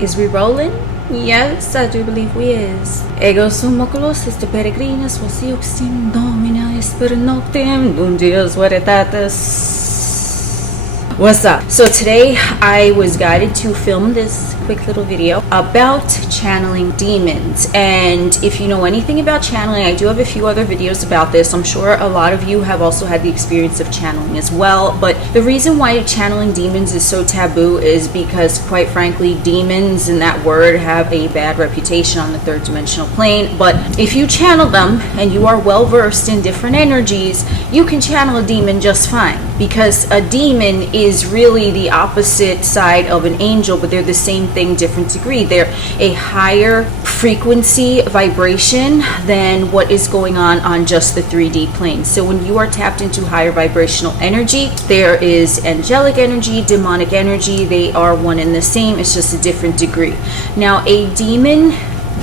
Is we rolling? Yes, I do believe we is. Ego sum oculos est peregrinus vosiux in domina esper noctem dum dios veritatis. What's up? So today I was guided to film this quick little video about channeling demons. And if you know anything about channeling, I do have a few other videos about this. I'm sure a lot of you have also had the experience of channeling as well. But the reason why channeling demons is so taboo is because, quite frankly, demons and that word have a bad reputation on the third dimensional plane. But if you channel them and you are well versed in different energies, you can channel a demon just fine, because a demon is really the opposite side of an angel, but they're the same thing, different degree. They're a higher frequency vibration than what is going on just the 3D plane. So when you are tapped into higher vibrational energy, there is angelic energy, demonic energy. They are one and the same. It's just a different degree. Now, a demon,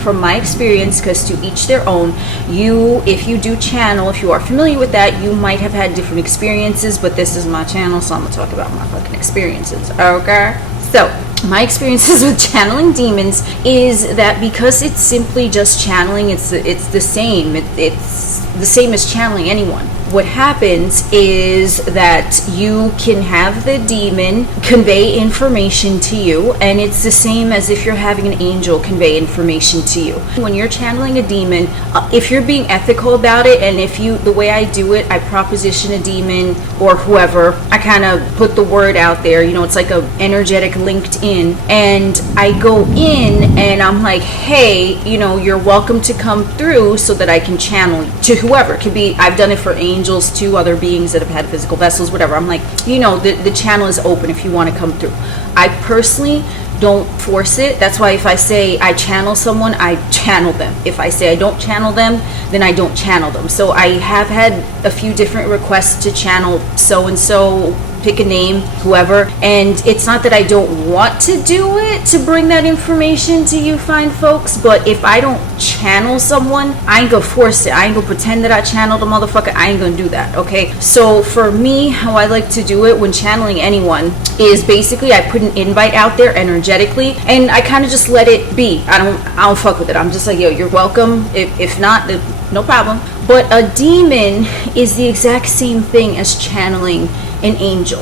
from my experience, because to each their own, if you do channel, if you are familiar with that, you might have had different experiences, but this is my channel, so I'm gonna talk about my fucking experiences, okay? So my experiences with channeling demons is that because it's simply just channeling, it's the same. It's the same as channeling anyone. What happens is that you can have the demon convey information to you, and it's the same as if you're having an angel convey information to you. When you're channeling a demon, if you're being ethical about it, and the way I do it, I proposition a demon or whoever, I kind of put the word out there, it's like a energetic linked in, and I go in and I'm like, hey, you're welcome to come through so that I can channel to whoever. It could be, I've done it for angels, to other beings that have had physical vessels, whatever. I'm like, the channel is open if you want to come through. I personally don't force it. That's why if I say I channel someone, I channel them. If I say I don't channel them, then I don't channel them. So I have had a few different requests to channel so-and-so, pick a name, whoever, and it's not that I don't want to do it to bring that information to you fine folks, but if I don't channel someone, I ain't gonna force it. I ain't gonna pretend that I channeled a motherfucker. I ain't gonna do that, okay? So for me, how I like to do it when channeling anyone is basically I put an invite out there energetically, and I kind of just let it be. I don't fuck with it. I'm just like, yo, you're welcome. If not, no problem. But a demon is the exact same thing as channeling an angel.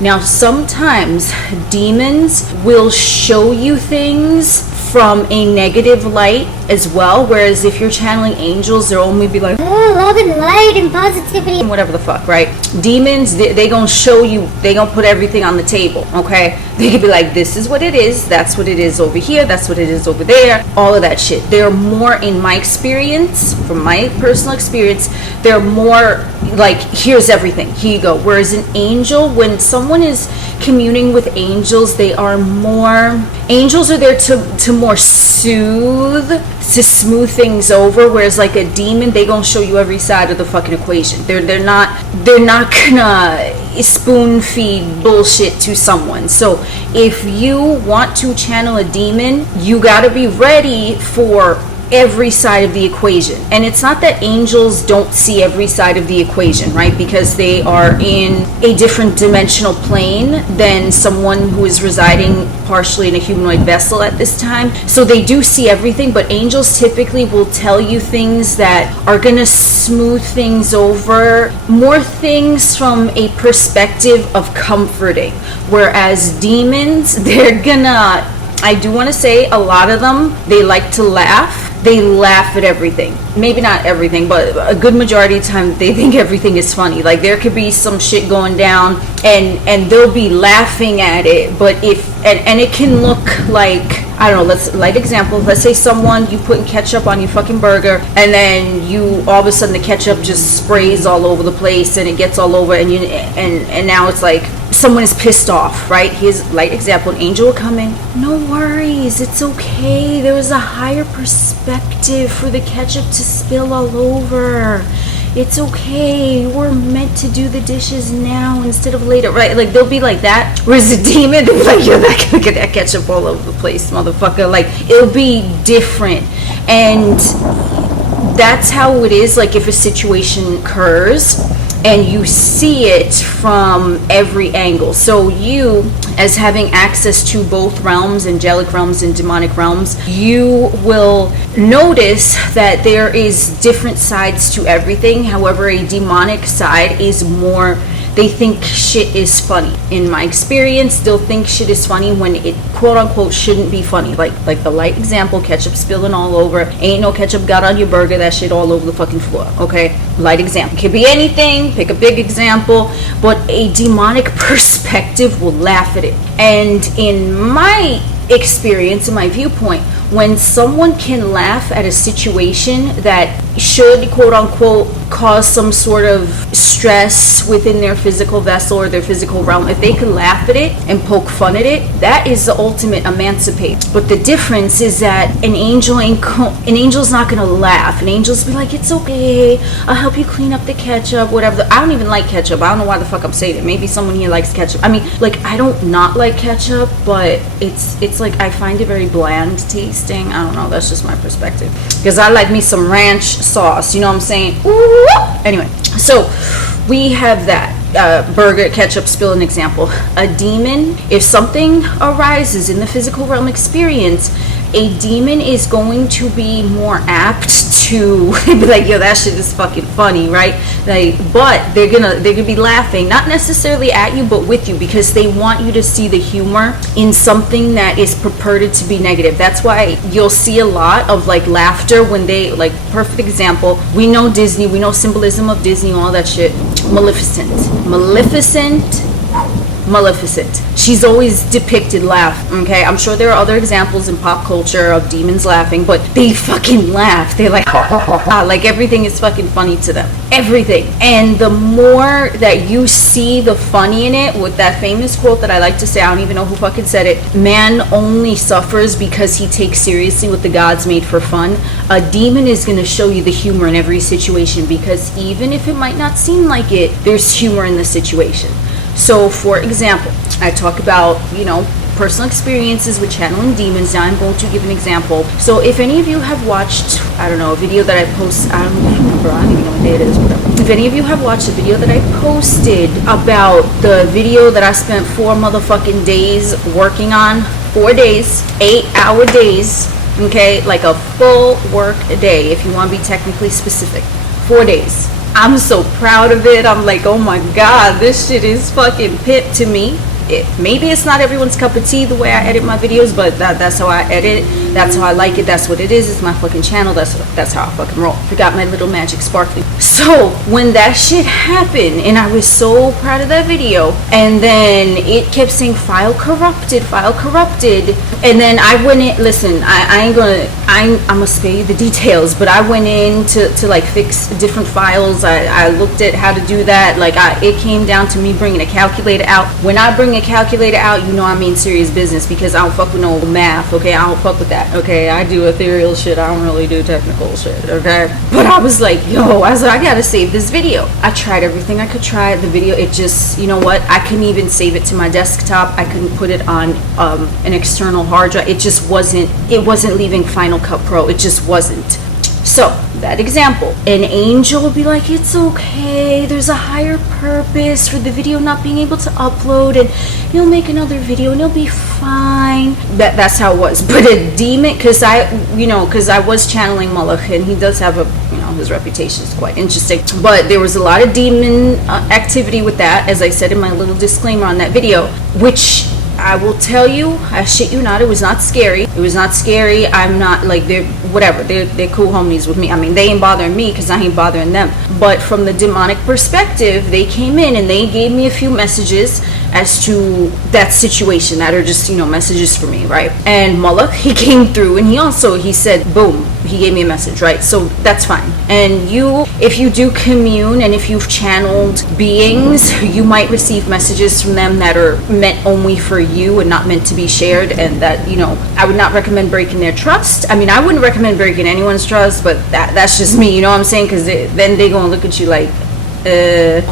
Now, sometimes demons will show you things from a negative light as well, whereas if you're channeling angels, they'll only be like, oh, love and light and positivity and whatever the fuck, right? Demons, they gonna show you, they gonna put everything on the table, okay? They could be like, this is what it is, that's what it is over here, that's what it is over there, all of that shit. They're more, in my experience, from my personal experience, they're more like, here's everything, here you go. Whereas an angel, when someone is communing with angels, they are more, angels are there to more soothe, to smooth things over, whereas like a demon, they gonna show you every side of the fucking equation. They're not gonna spoon feed bullshit to someone. So if you want to channel a demon, you gotta be ready for every side of the equation. And it's not that angels don't see every side of the equation, right? Because they are in a different dimensional plane than someone who is residing partially in a humanoid vessel at this time. So they do see everything, but angels typically will tell you things that are gonna smooth things over, more things from a perspective of comforting. Whereas demons, they're gonna, I do want to say, a lot of them, they like to laugh. They laugh at everything. Maybe not everything, but a good majority of the time they think everything is funny. Like there could be some shit going down and they'll be laughing at it, but and it can look like, I don't know, light example, let's say someone, you putting ketchup on your fucking burger, and then you, all of a sudden the ketchup just sprays all over the place and it gets all over, and now it's like someone is pissed off, right? Here's light example, an angel will come in, no worries, it's okay, there was a higher perspective for the ketchup to spill all over. It's okay, you were meant to do the dishes now instead of later, right? Like they'll be like that. Whereas the demon, they'll be like, you're not gonna get that ketchup all over the place, motherfucker. Like it'll be different. And that's how it is. Like if a situation occurs, and you see it from every angle. So you, as having access to both realms, angelic realms and demonic realms, you will notice that there is different sides to everything. However, a demonic side is more, they think shit is funny. In my experience, they'll think shit is funny when it quote unquote shouldn't be funny. Like the light example, ketchup spilling all over. Ain't no ketchup got on your burger, that shit all over the fucking floor. Okay, light example. Could be anything, pick a big example, but a demonic perspective will laugh at it. And in my experience, in my viewpoint, when someone can laugh at a situation that should quote unquote cause some sort of stress within their physical vessel or their physical realm, if they can laugh at it and poke fun at it, that is the ultimate emancipate. But the difference is that an angel's not gonna laugh. An angel's be like, it's okay, I'll help you clean up the ketchup, whatever. I don't even like ketchup. I don't know why the fuck I'm saying it. Maybe someone here likes ketchup. I mean, like, I don't not like ketchup, but it's like I find it very bland tasting. I don't know, that's just my perspective, because I like me some ranch sauce, you know what I'm saying? Ooh. Anyway, so we have that burger ketchup spill, an example. A demon, if something arises in the physical realm experience, a demon is going to be more apt to be like, yo, that shit is fucking funny, right? Like, but they're gonna be laughing, not necessarily at you, but with you, because they want you to see the humor in something that is purported to be negative. That's why you'll see a lot of like laughter when they, like, perfect example, we know Disney, we know symbolism of Disney, all that shit. Maleficent. She's always depicted laugh, okay? I'm sure there are other examples in pop culture of demons laughing, but they fucking laugh. They're like, ha, ha, ha, ha. Like, everything is fucking funny to them. Everything. And the more that you see the funny in it, with that famous quote that I like to say, I don't even know who fucking said it, man only suffers because he takes seriously what the gods made for fun. A demon is going to show you the humor in every situation, because even if it might not seem like it, there's humor in the situation. So, for example, I talk about, you know, personal experiences with channeling demons. Now I'm going to give an example. So if any of you have watched, I don't know, a video that I post, I don't remember, I don't even know what day it is, whatever. If any of you have watched a video that I posted about the video that I spent 4 motherfucking days working on, 4 days, 8-hour days, okay, like a full work day, if you want to be technically specific, 4 days. I'm so proud of it. I'm like, oh my god, this shit is fucking pit to me. Maybe it's not everyone's cup of tea the way I edit my videos, but that's how I edit. That's how I like it. That's what it is. It's my fucking channel. That's how I fucking roll. Forgot my little magic sparkling. So when that shit happened, and I was so proud of that video, and then it kept saying file corrupted, and then I went in. Listen, I'm gonna spare you the details, but I went in to like fix different files. I looked at how to do that. Like, it came down to me bringing a calculator out. When I bring a calculator out, you know I mean serious business, because I don't fuck with no math, okay? I don't fuck with that, okay? I do ethereal shit. I don't really do technical shit, okay? But I was like, yo, I was like, I gotta save this video. I tried everything I could try. The video, it just, you know what? I couldn't even save it to my desktop. I couldn't put it on an external hard drive. It just wasn't, it wasn't leaving Final Cut Pro. It just wasn't. So, that example, an angel will be like, it's okay, there's a higher purpose for the video not being able to upload, and you'll make another video and it'll be fine. That's how it was. But a demon, because I was channeling Moloch, and he does have his reputation is quite interesting, but there was a lot of demon activity with that, as I said in my little disclaimer on that video, which I will tell you, I shit you not, it was not scary. It was not scary. I'm not like, they're cool homies with me. I mean, they ain't bothering me because I ain't bothering them. But from the demonic perspective, they came in and they gave me a few messages as to that situation that are just, messages for me, right? And Moloch, he came through, and he said, boom, he gave me a message, right? So that's fine. And if you do commune and if you've channeled beings, you might receive messages from them that are meant only for you and not meant to be shared, and that, I would not recommend breaking their trust. I mean, I wouldn't recommend breaking anyone's trust, but that's just me, you know what I'm saying? Because then they gonna look at you like,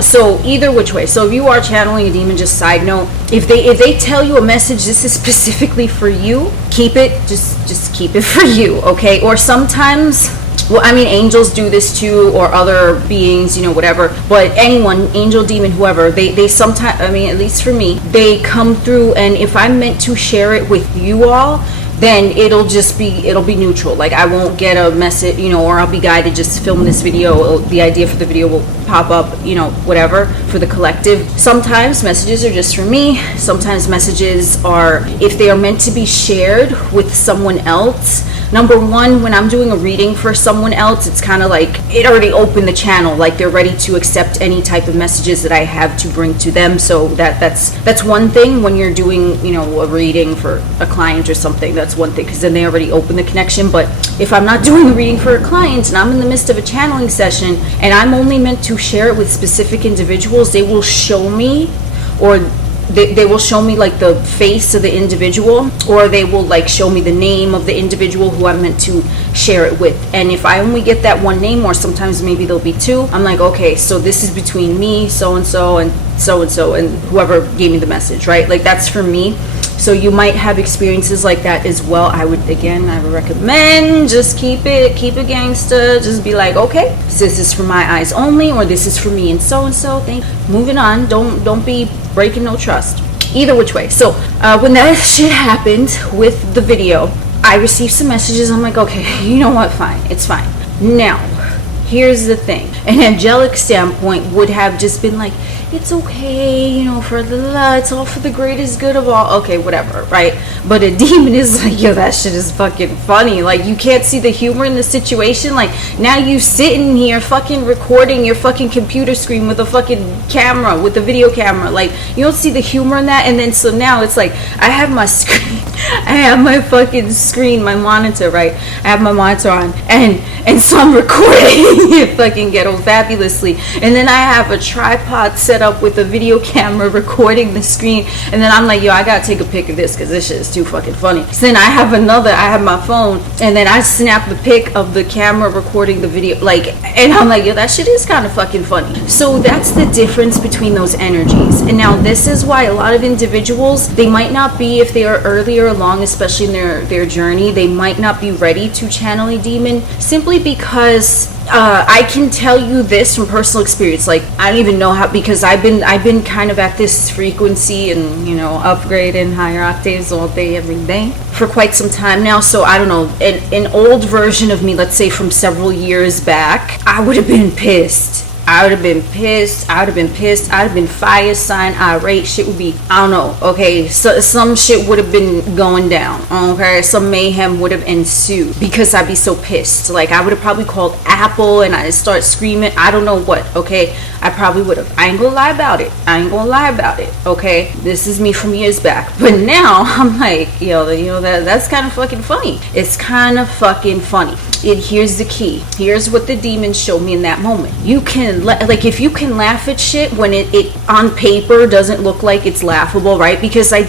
so either which way. So if you are channeling a demon, just side note, if they tell you a message, this is specifically for you, keep it, just keep it for you, okay? Or sometimes well, I mean, angels do this too, or other beings, you know, whatever. But anyone, angel, demon, whoever, they sometimes, I mean, at least for me, they come through, and if I'm meant to share it with you all, then it'll be neutral. Like, I won't get a message, you know, or I'll be guided just to film this video. The idea for the video will pop up, you know, whatever, for the collective. Sometimes messages are just for me. Sometimes messages are, if they are meant to be shared with someone else. Number one, when I'm doing a reading for someone else, it's kind of like it already opened the channel, like they're ready to accept any type of messages that I have to bring to them. So that's one thing when you're doing, you know, a reading for a client or something. That's one thing, because then they already open the connection. But if I'm not doing a reading for a client and I'm in the midst of a channeling session and I'm only meant to share it with specific individuals, they will show me, or they will show me like the face of the individual, or they will like show me the name of the individual who I'm meant to share it with. And if I only get that one name, or sometimes maybe there'll be two, I'm like, okay, so this is between me, so and so, and so and so, and whoever gave me the message, right? Like, that's for me. So you might have experiences like that as well. I would recommend just keep it gangster. Just be like, okay, so this is for my eyes only, or this is for me and so. Moving on. Don't be breaking no trust. Either which way. So when that shit happened with the video, I received some messages. I'm like, okay, you know what? Fine. It's fine. Now, here's the thing. An angelic standpoint would have just been like, it's okay, you know, it's all for the greatest good of all. Okay, whatever, right? But a demon is like, yo, that shit is fucking funny. Like, you can't see the humor in the situation. Like, now you sitting here fucking recording your fucking computer screen with a fucking camera, with a video camera. Like, you don't see the humor in that. And then so now it's like, I have my screen, I have my fucking screen, my monitor, right? I have my monitor on, and so I'm recording it fucking ghetto fabulously. And then I have a tripod set up with a video camera recording the screen, and then I'm like, yo, I gotta take a pic of this because this shit is too fucking funny. So then I have my phone, and then I snap the pic of the camera recording the video, like, and I'm like, yo, that shit is kind of fucking funny. So that's the difference between those energies. And now this is why a lot of individuals, they might not be, if they are earlier along, especially in their journey, they might not be ready to channel a demon, simply because I can tell you this from personal experience. Like, I don't even know how, because I've been kind of at this frequency and, you know, upgrading higher octaves all day, every day for quite some time now. So I don't know, an old version of me, let's say from several years back, I would have been pissed. I would have been pissed. I'd have been fire sign, irate. Shit would be, I don't know, okay, so some shit would have been going down, okay, some mayhem would have ensued because I'd be so pissed. Like, I would have probably called Apple and I'd start screaming, I don't know what, okay, I probably would have. I ain't gonna lie about it, okay, this is me from years back. But now I'm like, yo, that's kind of fucking funny. It's kind of fucking funny. Here's the key. Here's what the demons showed me in that moment. You can, like, if you can laugh at shit when it on paper doesn't look like it's laughable, right? Because I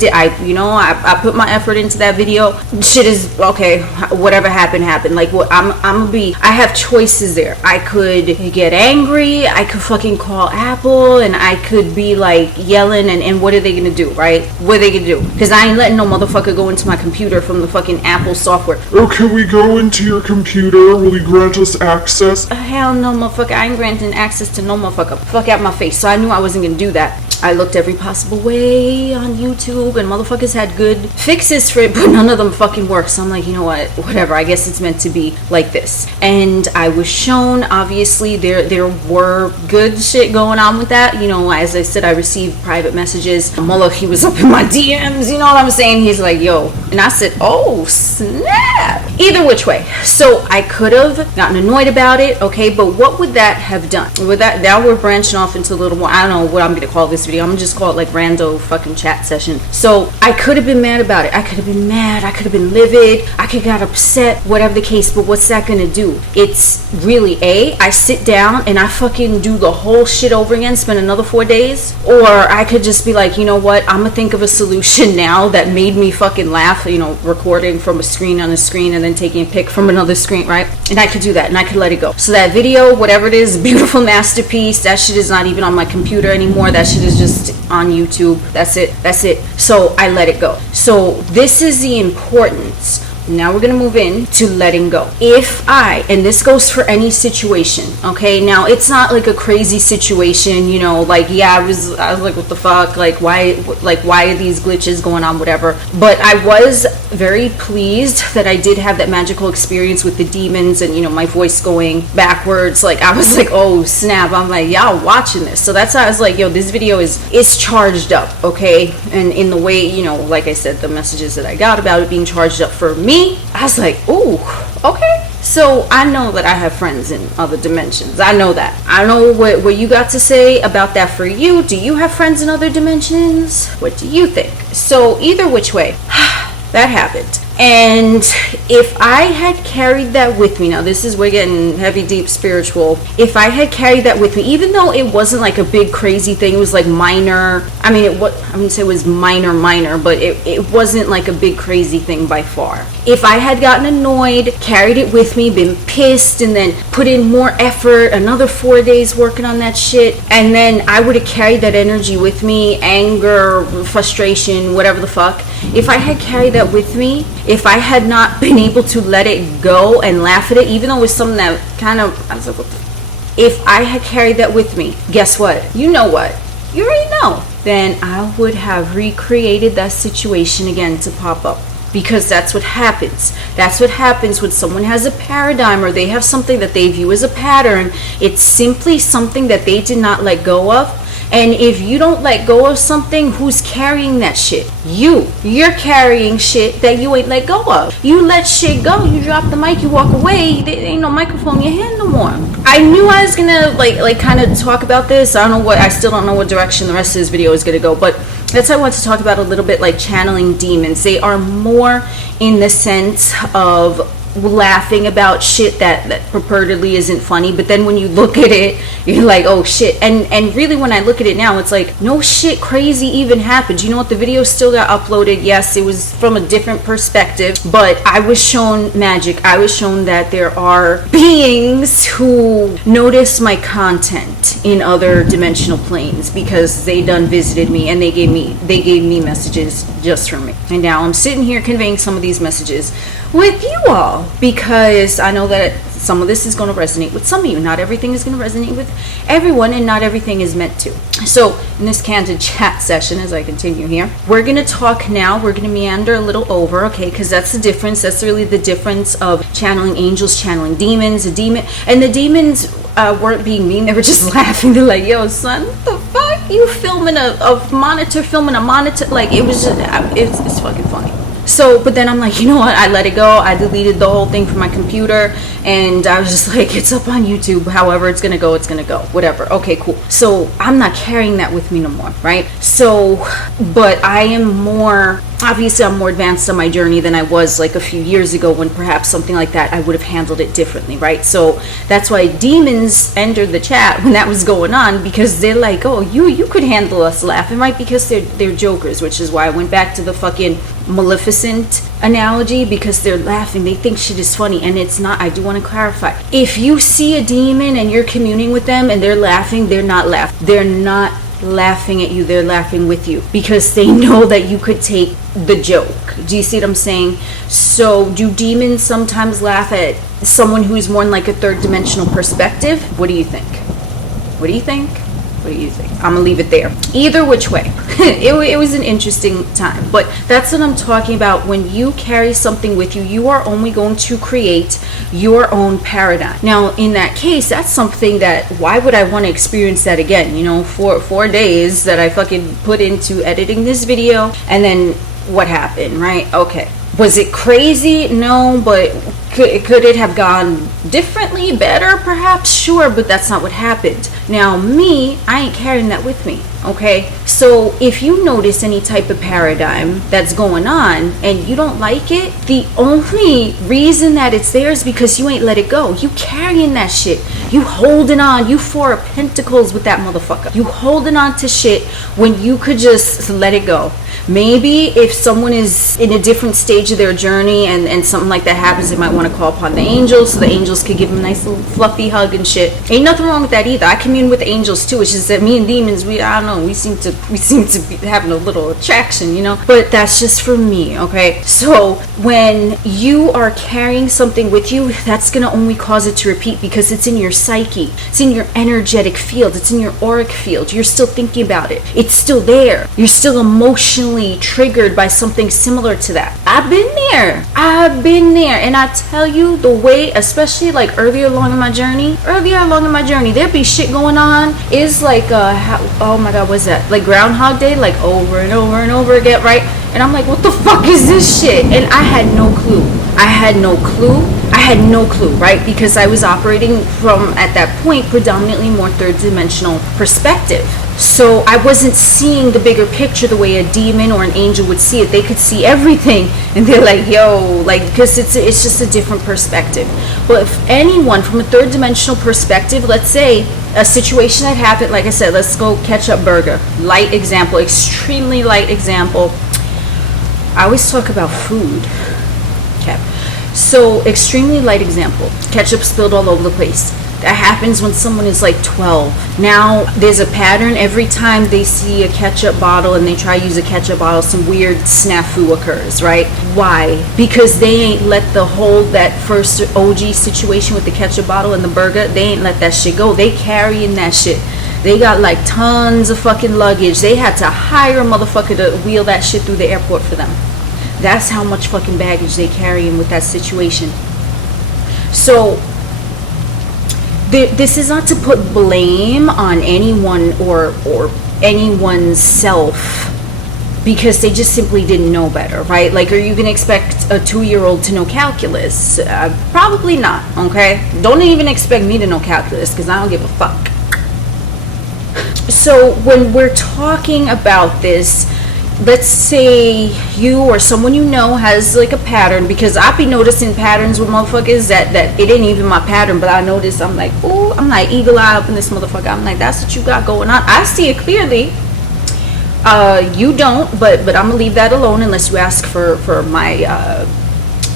put my effort into that video. Shit is, okay, whatever happened. Like, what I have choices there. I could get angry. I could fucking call Apple, and I could be like yelling, and what are they gonna do, right? What are they gonna do? Because I ain't letting no motherfucker go into my computer from the fucking Apple software. Oh, can we go into your computer? Will you grant us access? Hell no, motherfucker. I ain't granting access to no motherfucker. Fuck out my face. So I knew I wasn't gonna do that. I looked every possible way on YouTube, and motherfuckers had good fixes for it, but none of them fucking worked. So I'm like, you know what, whatever, I guess it's meant to be like this. And I was shown, obviously, there were good shit going on with that. You know, as I said, I received private messages. Mullah, he was up in my DMs, you know what I'm saying? He's like, yo. And I said, oh, snap. Either which way. So I could have gotten annoyed about it, okay, but what would that have done? With that, now we're branching off into a little more, I don't know what I'm gonna call this video. I'm gonna just call it like rando fucking chat session. So I could have been mad about it. I could have been mad. I could have been livid. I could have got upset, whatever the case. But what's that gonna do? It's really I sit down and I fucking do the whole shit over again, spend another 4 days, or I could just be like, you know what? I'm gonna think of a solution now that made me fucking laugh. You know, recording from a screen on a screen and then taking a pic from another screen, right? And I could do that and I could let it go. So that video, whatever it is, beautiful masterpiece. That shit is not even on my computer anymore. That shit is just on YouTube. That's it. So I let it go. So this is the importance. now we're gonna move in to letting go. If I, and this goes for any situation, okay, now it's not like a crazy situation, you know, like, yeah, I was like, what the fuck, like why are these glitches going on, whatever. But I was very pleased that I did have that magical experience with the demons, and, you know, my voice going backwards, like I was like, oh snap, I'm like, y'all watching this. So that's why I was like, yo, this video is charged up, okay? And in the way, you know, like I said, the messages that I got about it being charged up for me, I was like, ooh, okay. So I know that I have friends in other dimensions. I know that. I know what you got to say about that for you. Do you have friends in other dimensions? What do you think? So either which way, that happened. And if I had carried that with me, now this is, we're getting heavy, deep spiritual. If I had carried that with me, even though it wasn't like a big crazy thing, it was like minor. I mean, I wouldn't say it was minor, but it wasn't like a big crazy thing by far. If I had gotten annoyed, carried it with me, been pissed, and then put in more effort, another 4 days working on that shit, and then I would have carried that energy with me, anger, frustration, whatever the fuck. If I had carried that with me, if I had not been able to let it go and laugh at it, even though it was something that kind of, I was like, what the if I had carried that with me, guess what? You know what? You already know. Then I would have recreated that situation again to pop up. Because that's what happens. That's what happens when someone has a paradigm, or they have something that they view as a pattern. It's simply something that they did not let go of. And if you don't let go of something, who's carrying that shit? You're carrying shit that you ain't let go of. You let shit go, you drop the mic, you walk away, there ain't no microphone in your hand no more. I knew I was gonna like kind of talk about this. I still don't know what direction the rest of this video is gonna go, but that's why I want to talk about a little bit, like channeling demons. They are more in the sense of laughing about shit that purportedly isn't funny, but then when you look at it, you're like, oh shit. And really, when I look at it now, it's like, no shit crazy even happened. You know what? The video still got uploaded. Yes, it was from a different perspective, but I was shown magic. I was shown that there are beings who notice my content in other dimensional planes, because they done visited me, and they gave me messages just for me. And now I'm sitting here conveying some of these messages with you all, because I know that some of this is going to resonate with some of you. Not everything is going to resonate with everyone, and not everything is meant to. So in this candid chat session, as I continue here, we're going to talk now. We're going to meander a little over, okay, because that's the difference. That's really the difference of channeling angels, channeling demons. The demons weren't being mean. They were just laughing. They're like, yo, son, what the fuck? You filming a monitor, like, it was just, it's fucking funny. So, but then I'm like, you know what? I let it go. I deleted the whole thing from my computer, and I was just like, it's up on YouTube. However it's gonna go, whatever. Okay, cool. So I'm not carrying that with me no more, right? So, but I am more, obviously I'm more advanced on my journey than I was like a few years ago, when perhaps something like that I would have handled it differently, right? So that's why demons entered the chat when that was going on, because they're like, oh, you could handle us laughing, right? Because they're jokers, which is why I went back to the fucking Maleficent analogy, because they're laughing. They think shit is funny, and it's not. I do want to clarify. If you see a demon and you're communing with them and they're laughing, they're not laughing. They're not laughing at you. They're laughing with you, because they know that you could take the joke. Do you see what I'm saying? So do demons sometimes laugh at someone who's more in like a third dimensional perspective? What do you think? What do you think? What do you think? I'm gonna leave it there. Either which way, it was an interesting time. But that's what I'm talking about. When you carry something with you, you are only going to create your own paradigm. Now, in that case, that's something that, why would I want to experience that again? You know, for 4 days that I fucking put into editing this video, and then what happened, right? Okay. Was it crazy? No, but could it have gone differently, better, perhaps? Sure, but that's not what happened. Now, me, I ain't carrying that with me, okay? So if you notice any type of paradigm that's going on and you don't like it, the only reason that it's there is because you ain't let it go. You carrying that shit. You holding on. You 4 of Pentacles with that motherfucker. You holding on to shit when you could just let it go. Maybe if someone is in a different stage of their journey and something like that happens, they might want to call upon the angels, so the angels could give them a nice little fluffy hug and shit. Ain't nothing wrong with that either. I commune with angels too. It's just that me and demons, I don't know, we seem to be having a little attraction, you know. But that's just for me, okay? So when you are carrying something with you, that's gonna only cause it to repeat because it's in your psyche, it's in your energetic field, it's in your auric field. You're still thinking about it. It's still there. You're still emotionally triggered by something similar to that. I've been there, and I tell you, the way, especially like earlier along in my journey, there'd be shit going on. It's like oh my god, what's that, like Groundhog Day, like over and over and over again, right? And I'm like, what the fuck is this shit? And I had no clue, right? Because I was operating from, at that point, predominantly more third dimensional perspective. So I wasn't seeing the bigger picture the way a demon or an angel would see it. They could see everything, and they're like, yo, like, because it's just a different perspective. But if anyone from a third dimensional perspective, let's say a situation that happened, like I said, let's go ketchup burger, light example, extremely light example. I always talk about food. Okay. So, extremely light example. Ketchup spilled all over the place. That happens when someone is like 12. Now, there's a pattern. Every time they see a ketchup bottle and they try to use a ketchup bottle, some weird snafu occurs, right? Why? Because they ain't let that first OG situation with the ketchup bottle and the burger, they ain't let that shit go. They carrying that shit. They got like tons of fucking luggage. They had to hire a motherfucker to wheel that shit through the airport for them. That's how much fucking baggage they carrying with that situation. So this is not to put blame on anyone or anyone's self, because they just simply didn't know better, right? Like, are you gonna expect a 2-year-old to know calculus? Probably not, okay? Don't even expect me to know calculus, because I don't give a fuck. So when we're talking about this, let's say you or someone you know has like a pattern, because I be noticing patterns with motherfuckers that it ain't even my pattern, but I notice, I'm like, ooh, I'm like eagle eye up in this motherfucker. I'm like, that's what you got going on. I see it clearly. You don't, but I'm gonna leave that alone unless you ask for my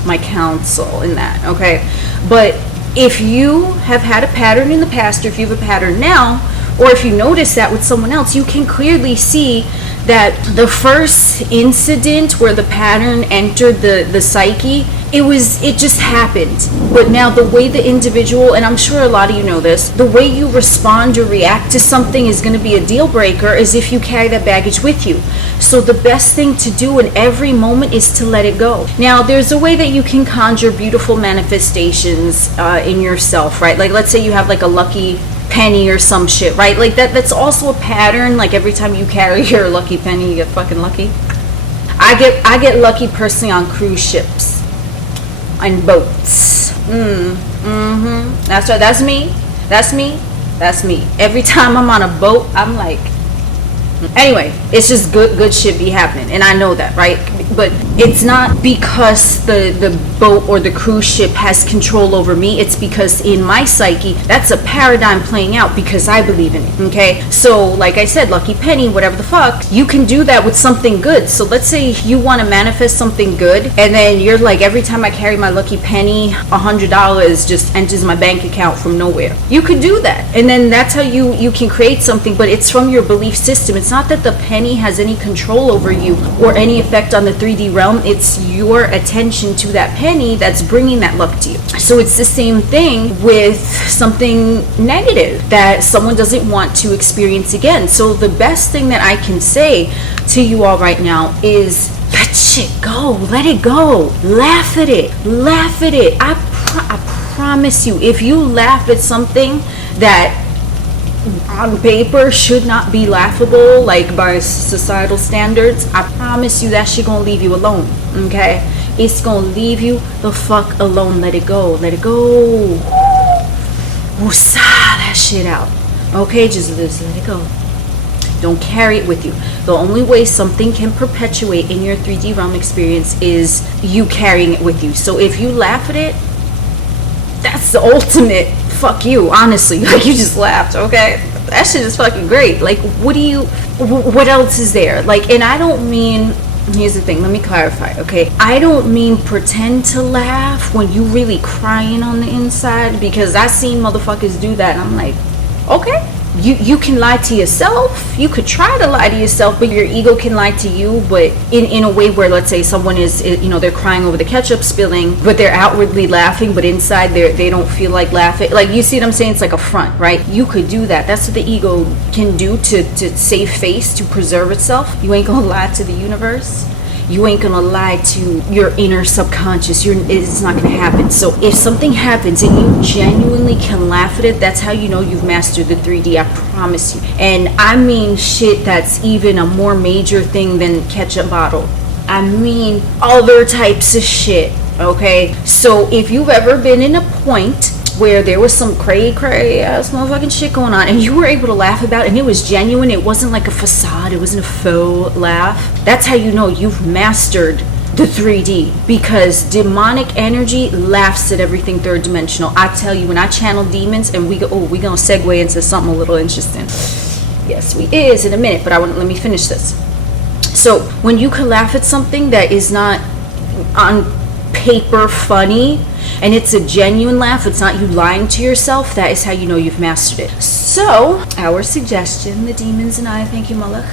my counsel in that, okay? But if you have had a pattern in the past, or if you have a pattern now, or if you notice that with someone else, you can clearly see that the first incident where the pattern entered the psyche, it just happened. But now the way the individual, and I'm sure a lot of you know this, the way you respond or react to something is going to be a deal breaker, is if you carry that baggage with you. So the best thing to do in every moment is to let it go. Now, there's a way that you can conjure beautiful manifestations in yourself, right? Like, let's say you have like a lucky penny or some shit, right? Like that's also a pattern. Like, every time you carry your lucky penny, you get fucking lucky. I get lucky personally on cruise ships and boats. That's right. That's me. Every time I'm on a boat, I'm like, anyway, it's just good shit be happening, and I know that, right? But it's not because the boat or the cruise ship has control over me. It's because in my psyche, that's a paradigm playing out because I believe in it, okay? So like I said, lucky penny, whatever the fuck, you can do that with something good. So let's say you want to manifest something good, and then you're like, every time I carry my lucky penny, $100 just enters my bank account from nowhere. You could do that, and then that's how you can create something, but it's from your belief system. It's not that the penny has any control over you or any effect on the 3D realm. It's your attention to that penny that's bringing that luck to you. So it's the same thing with something negative that someone doesn't want to experience again. So the best thing that I can say to you all right now is, let shit go. Let it go. Laugh at it. I promise you, if you laugh at something that on paper should not be laughable, like by societal standards, I promise you that shit gonna leave you alone, okay? It's gonna leave you the fuck alone. Let it go. Woosah that shit out, okay? Just let it go. Don't carry it with you. The only way something can perpetuate in your 3D realm experience is you carrying it with you. So if you laugh at it, that's the ultimate fuck you, honestly. Like, you just laughed, okay? That shit is fucking great. Like, what else is there? Like, and I don't mean, here's the thing, let me clarify, okay? I don't mean pretend to laugh when you really crying on the inside, because I seen motherfuckers do that, and I'm like, okay. You can lie to yourself. You could try to lie to yourself, but your ego can lie to you, but in a way where, let's say someone is, you know, they're crying over the ketchup spilling, but they're outwardly laughing, but inside they don't feel like laughing. Like, you see what I'm saying? It's like a front, right? You could do that. That's what the ego can do to save face, to preserve itself. You ain't gonna lie to the universe. You ain't gonna lie to your inner subconscious. It's not gonna happen. So if something happens and you genuinely can laugh at it, that's how you know you've mastered the 3D. I promise you. And I mean shit that's even a more major thing than ketchup bottle. I mean other types of shit. Okay? So if you've ever been in a point where there was some cray ass motherfucking shit going on and you were able to laugh about it and it was genuine, it wasn't like a facade, it wasn't a faux laugh, that's how you know you've mastered the 3D, because demonic energy laughs at everything third dimensional. I tell you, when I channel demons, and we gonna segue into something a little interesting. Yes, we is in a minute, but let me finish this. So when you can laugh at something that is not on paper funny, and it's a genuine laugh, it's not you lying to yourself, that is how you know you've mastered it. So our suggestion, the demons and I, thank you Malach,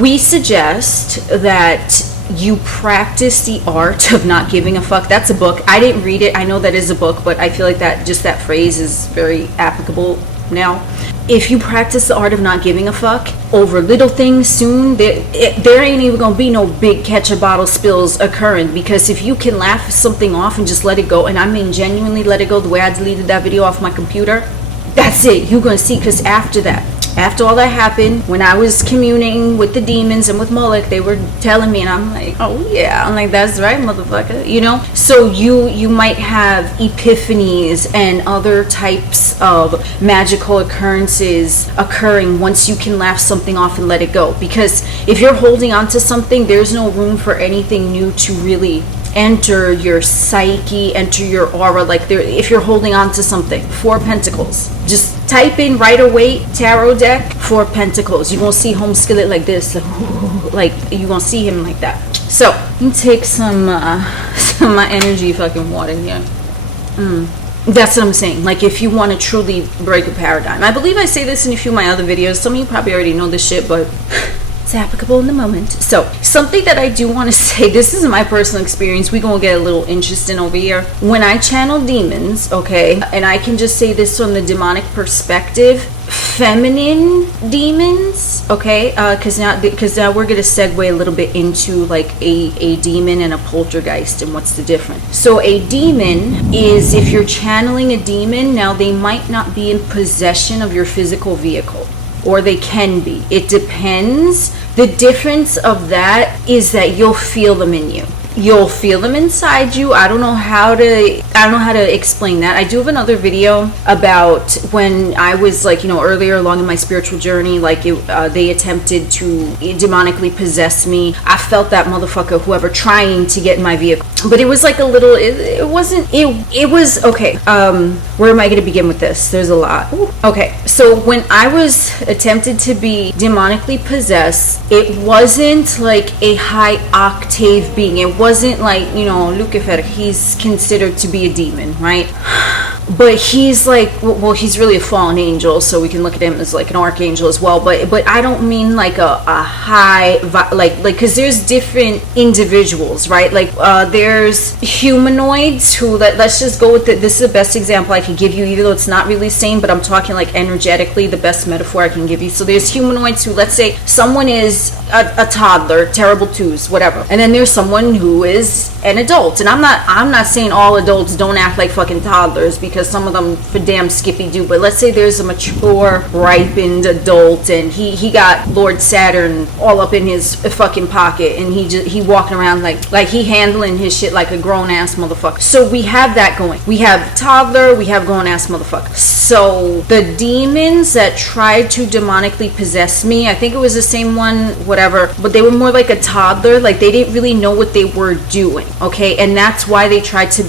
we suggest that you practice the art of not giving a fuck. That's a book. I didn't read it. I know that is a book, but I feel like that phrase is very applicable now. If you practice the art of not giving a fuck over little things, soon there ain't even gonna be no big ketchup bottle spills occurring, because if you can laugh something off and just let it go, and I mean genuinely let it go, the way I deleted that video off my computer, that's it. You're gonna see, because after all that happened, when I was communing with the demons and with Moloch, they were telling me, and I'm like, oh yeah, I'm like, that's right, motherfucker, you know? So you might have epiphanies and other types of magical occurrences occurring once you can laugh something off and let it go. Because if you're holding on to something, there's no room for anything new to really enter your psyche, enter your aura. Like, if you're holding on to something, 4 pentacles, just type in Rider Waite tarot deck 4 pentacles, you're gonna see Home Skillet like this, like you're gonna see him like that. So you take some of my energy fucking water here. That's what I'm saying. Like, if you want to truly break a paradigm, I believe I say this in a few of my other videos, some of you probably already know this shit, but it's applicable in the moment. So something that I do want to say, this is my personal experience, we gonna get a little interesting over here. When I channel demons, okay, and I can just say this from the demonic perspective, feminine demons, okay, because now we're gonna segue a little bit into like a demon and a poltergeist and what's the difference. So a demon is, if you're channeling a demon, now they might not be in possession of your physical vehicle, or they can be. It depends. The difference of that is that you'll feel them in you. You'll feel them inside you. I don't know how to explain that. I do have another video about when I was, like, you know, earlier along in my spiritual journey, like they attempted to demonically possess me. I felt that motherfucker, whoever, trying to get in my vehicle. But it was like a little, it was okay. Where am I going to begin with this? There's a lot. Okay, so when I was attempted to be demonically possessed, it wasn't like a high octave being. It wasn't like, you know, Lucifer, he's considered to be a demon, right? But he's like, well, he's really a fallen angel, so we can look at him as like an archangel as well. But I don't mean like a high, like because there's different individuals, right? Like there's humanoids who, let's just go with this is the best example I can give you, even though it's not really the same, but I'm talking like energetically, the best metaphor I can give you. So there's humanoids who, let's say someone is a toddler, terrible twos, whatever, and then there's someone who is an adult. And I'm not saying all adults don't act like fucking toddlers, because some of them for damn skippy do, but let's say there's a mature, ripened adult, and he got Lord Saturn all up in his fucking pocket, and he walking around like he handling his shit like a grown ass motherfucker. So we have that going. We have toddler, we have grown ass motherfucker. So the demons that tried to demonically possess me, I think it was the same one, whatever, but they were more like a toddler. Like, they didn't really know what they were doing, okay? And that's why they tried to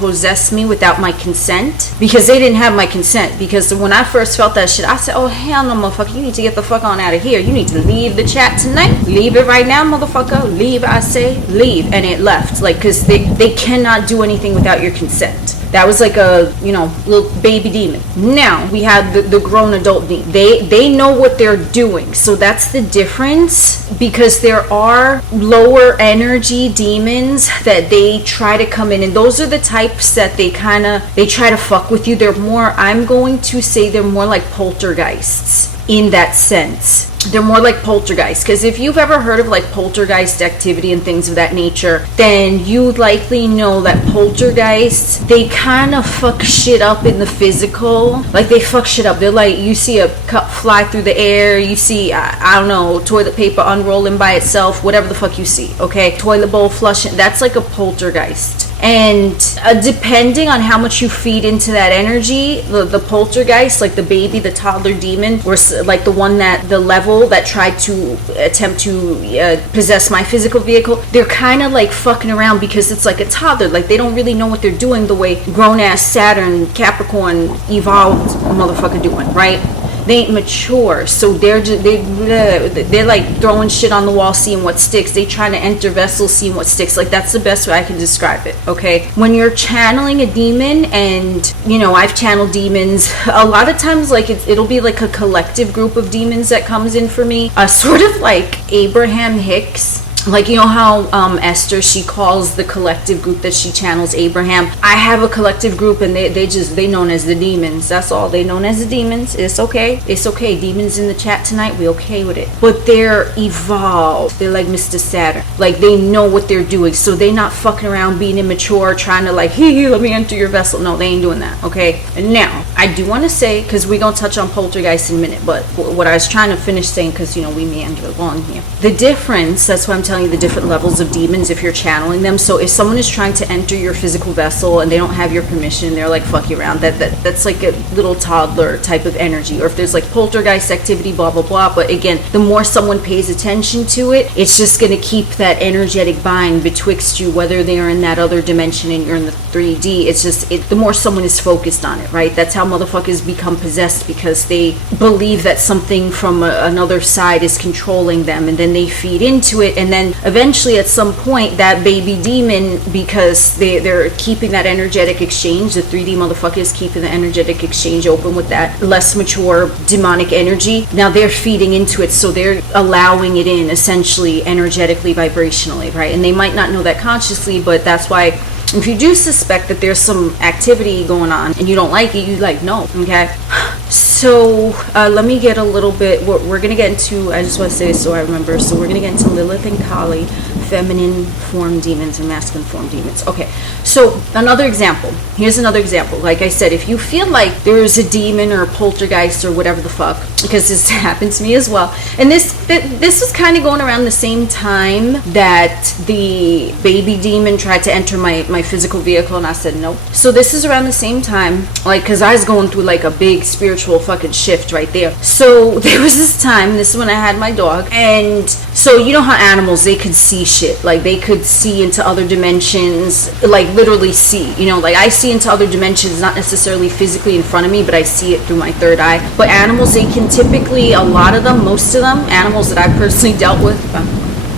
possess me without my consent, because they didn't have my consent. Because when I first felt that shit, I said, oh hell no, motherfucker, you need to get the fuck on out of here. You need to leave the chat tonight. Leave it right now, motherfucker. Leave, I say, leave. And it left, like, because they cannot do anything without your consent. That was like a, you know, little baby demon. Now we have the grown adult demon. They know what they're doing. So that's the difference, because there are lower energy demons that they try to come in, and those are the types that they try to fuck with you. They're more, I'm going to say they're more like poltergeists in that sense. They're more like poltergeists, because if you've ever heard of like poltergeist activity and things of that nature, then you likely know that poltergeists, they kind of fuck shit up in the physical. Like, they fuck shit up. They're like, you see a cup fly through the air, you see, I don't know, toilet paper unrolling by itself, whatever the fuck you see, okay? Toilet bowl flushing, that's like a poltergeist. And depending on how much you feed into that energy, the poltergeist, like the baby, the toddler demon, or like the one that the level that tried to attempt to possess my physical vehicle, they're kind of like fucking around, because it's like a toddler. Like, they don't really know what they're doing the way grown-ass Saturn, Capricorn, evolved motherfucker doing, right? They ain't mature, so they're like throwing shit on the wall, seeing what sticks. They trying to enter vessels, seeing what sticks. Like, that's the best way I can describe it, okay? When you're channeling a demon, and, you know, I've channeled demons, a lot of times, like, it'll be like a collective group of demons that comes in for me, sort of like Abraham Hicks. Like, you know how Esther, she calls the collective group that she channels Abraham. I have a collective group, and they known as the demons. That's all. They known as the demons. It's okay. It's okay. Demons in the chat tonight, we okay with it. But they're evolved. They're like Mr. Saturn. Like, they know what they're doing. So they not fucking around being immature, trying to like, hey, let me enter your vessel. No, they ain't doing that, okay? And now, I do want to say, because we're going to touch on poltergeist in a minute, but what I was trying to finish saying, because, you know, we meander along here. The difference, that's why I'm telling you the different levels of demons if you're channeling them. So if someone is trying to enter your physical vessel and they don't have your permission, they're like fuck you around, that's like a little toddler type of energy. Or if there's like poltergeist activity, blah blah blah. But again, the more someone pays attention to it, it's just going to keep that energetic bind betwixt you, whether they are in that other dimension and you're in the 3D. It's just the more someone is focused on it, right? That's how motherfuckers become possessed, because they believe that something from another side is controlling them, and then they feed into it, and then eventually at some point that baby demon, because they're keeping that energetic exchange, the 3D motherfuckers keeping the energetic exchange open with that less mature demonic energy, now they're feeding into it, so they're allowing it in essentially energetically, vibrationally, right? And they might not know that consciously, but that's why if you do suspect that there's some activity going on and you don't like it, you like, no, okay? So let me get a little bit, we're going to get into, I just want to say this so I remember, so we're going to get into Lilith and Kali, feminine form demons and masculine form demons. Okay, so another example. Here's another example. Like I said, if you feel like there's a demon or a poltergeist or whatever the fuck, because this happened to me as well, and this was kind of going around the same time that the baby demon tried to enter my physical vehicle, and I said nope. So this is around the same time, like, because I was going through like a big spiritual fucking shift right there. So there was this time, this is when I had my dog, and so you know how animals, they could see shit, like they could see into other dimensions, like literally see, you know, like I see into other dimensions, not necessarily physically in front of me, but I see it through my third eye. But animals, they can typically, a lot of them, most of them, animals that I personally dealt with,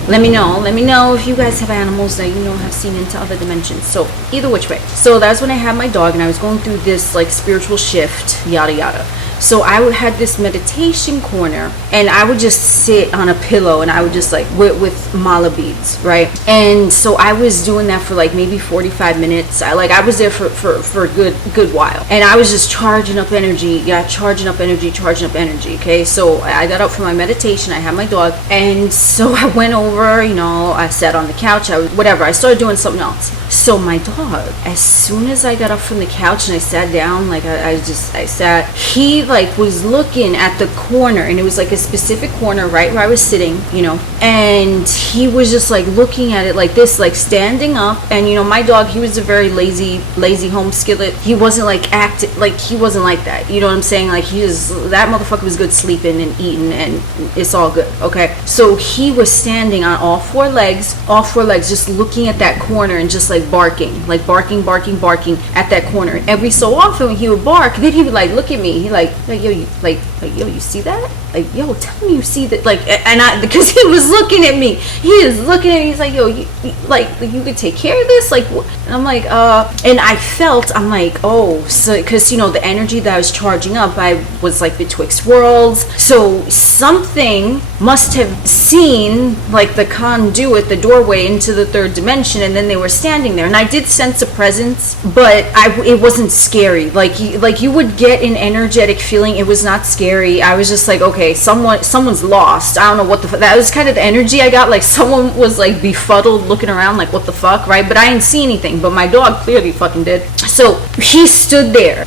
let me know if you guys have animals that you know have seen into other dimensions. So either which way. So that's when I had my dog, and I was going through this like spiritual shift, yada yada. So I had this meditation corner, and I would just sit on a pillow, and I would just like with mala beads, right? And so I was doing that for like maybe 45 minutes. I was there for a good while, and I was just charging up energy, charging up energy. Okay, so I got up from my meditation, I had my dog, and so I went over, you know, I sat on the couch, I started doing something else. So my dog, as soon as I got up from the couch and I sat down, like I sat, he like was looking at the corner, and it was like a specific corner right where I was sitting, you know, and he was just like looking at it like this, like standing up. And you know, my dog, he was a very lazy home skillet. He wasn't like he wasn't like that, you know what I'm saying? Like that motherfucker was good sleeping and eating, and it's all good, okay? So he was standing on all four legs, just looking at that corner and just like barking, like barking at that corner. Every so often when he would bark, then he would like look at me. He like yo, you yo, you see that? Like, yo, tell me you see that. Like, and I, because he was looking at me. He is looking at me. He's like, yo, you could take care of this? Like, what? And I'm like, and I felt, I'm like, oh, so, because, you know, the energy that I was charging up, I was like betwixt worlds. So something must have seen, like, the conduit, the doorway into the third dimension, and then they were standing there. And I did sense a presence, but it wasn't scary. Like you would get an energetic feeling. It was not scary. I was just like, okay, someone's lost. I don't know what the fuck. That was kind of the energy I got. Like someone was like befuddled looking around like, what the fuck, right? But I didn't see anything, but my dog clearly fucking did. So he stood there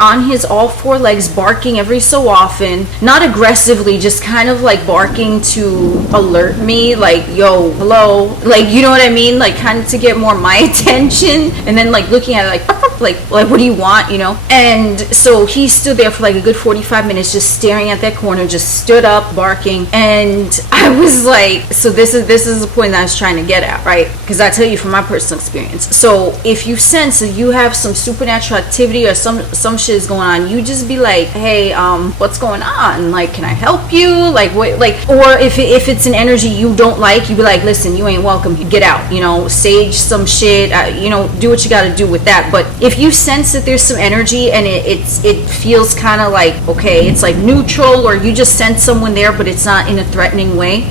on his all four legs, barking every so often, not aggressively, just kind of like barking to alert me, like, yo, hello, like, you know what I mean, like kind of to get more my attention. And then like looking at it like what do you want, you know? And so he stood there for like a good 45 minutes just staring at that corner, just stood up barking. And I was like, so this is the point that I was trying to get at, right? Because I tell you from my personal experience, so if you sense that you have some supernatural activity or some shit is going on, you just be like, hey, what's going on? Like, can I help you? Like, what? Like, or if it's an energy you don't like, you be like, listen, you ain't welcome, get out, you know, sage some shit, you know, do what you got to do with that. But if you sense that there's some energy and it feels kind of like, okay, it's like neutral, or you just sense someone there but it's not in a threatening way,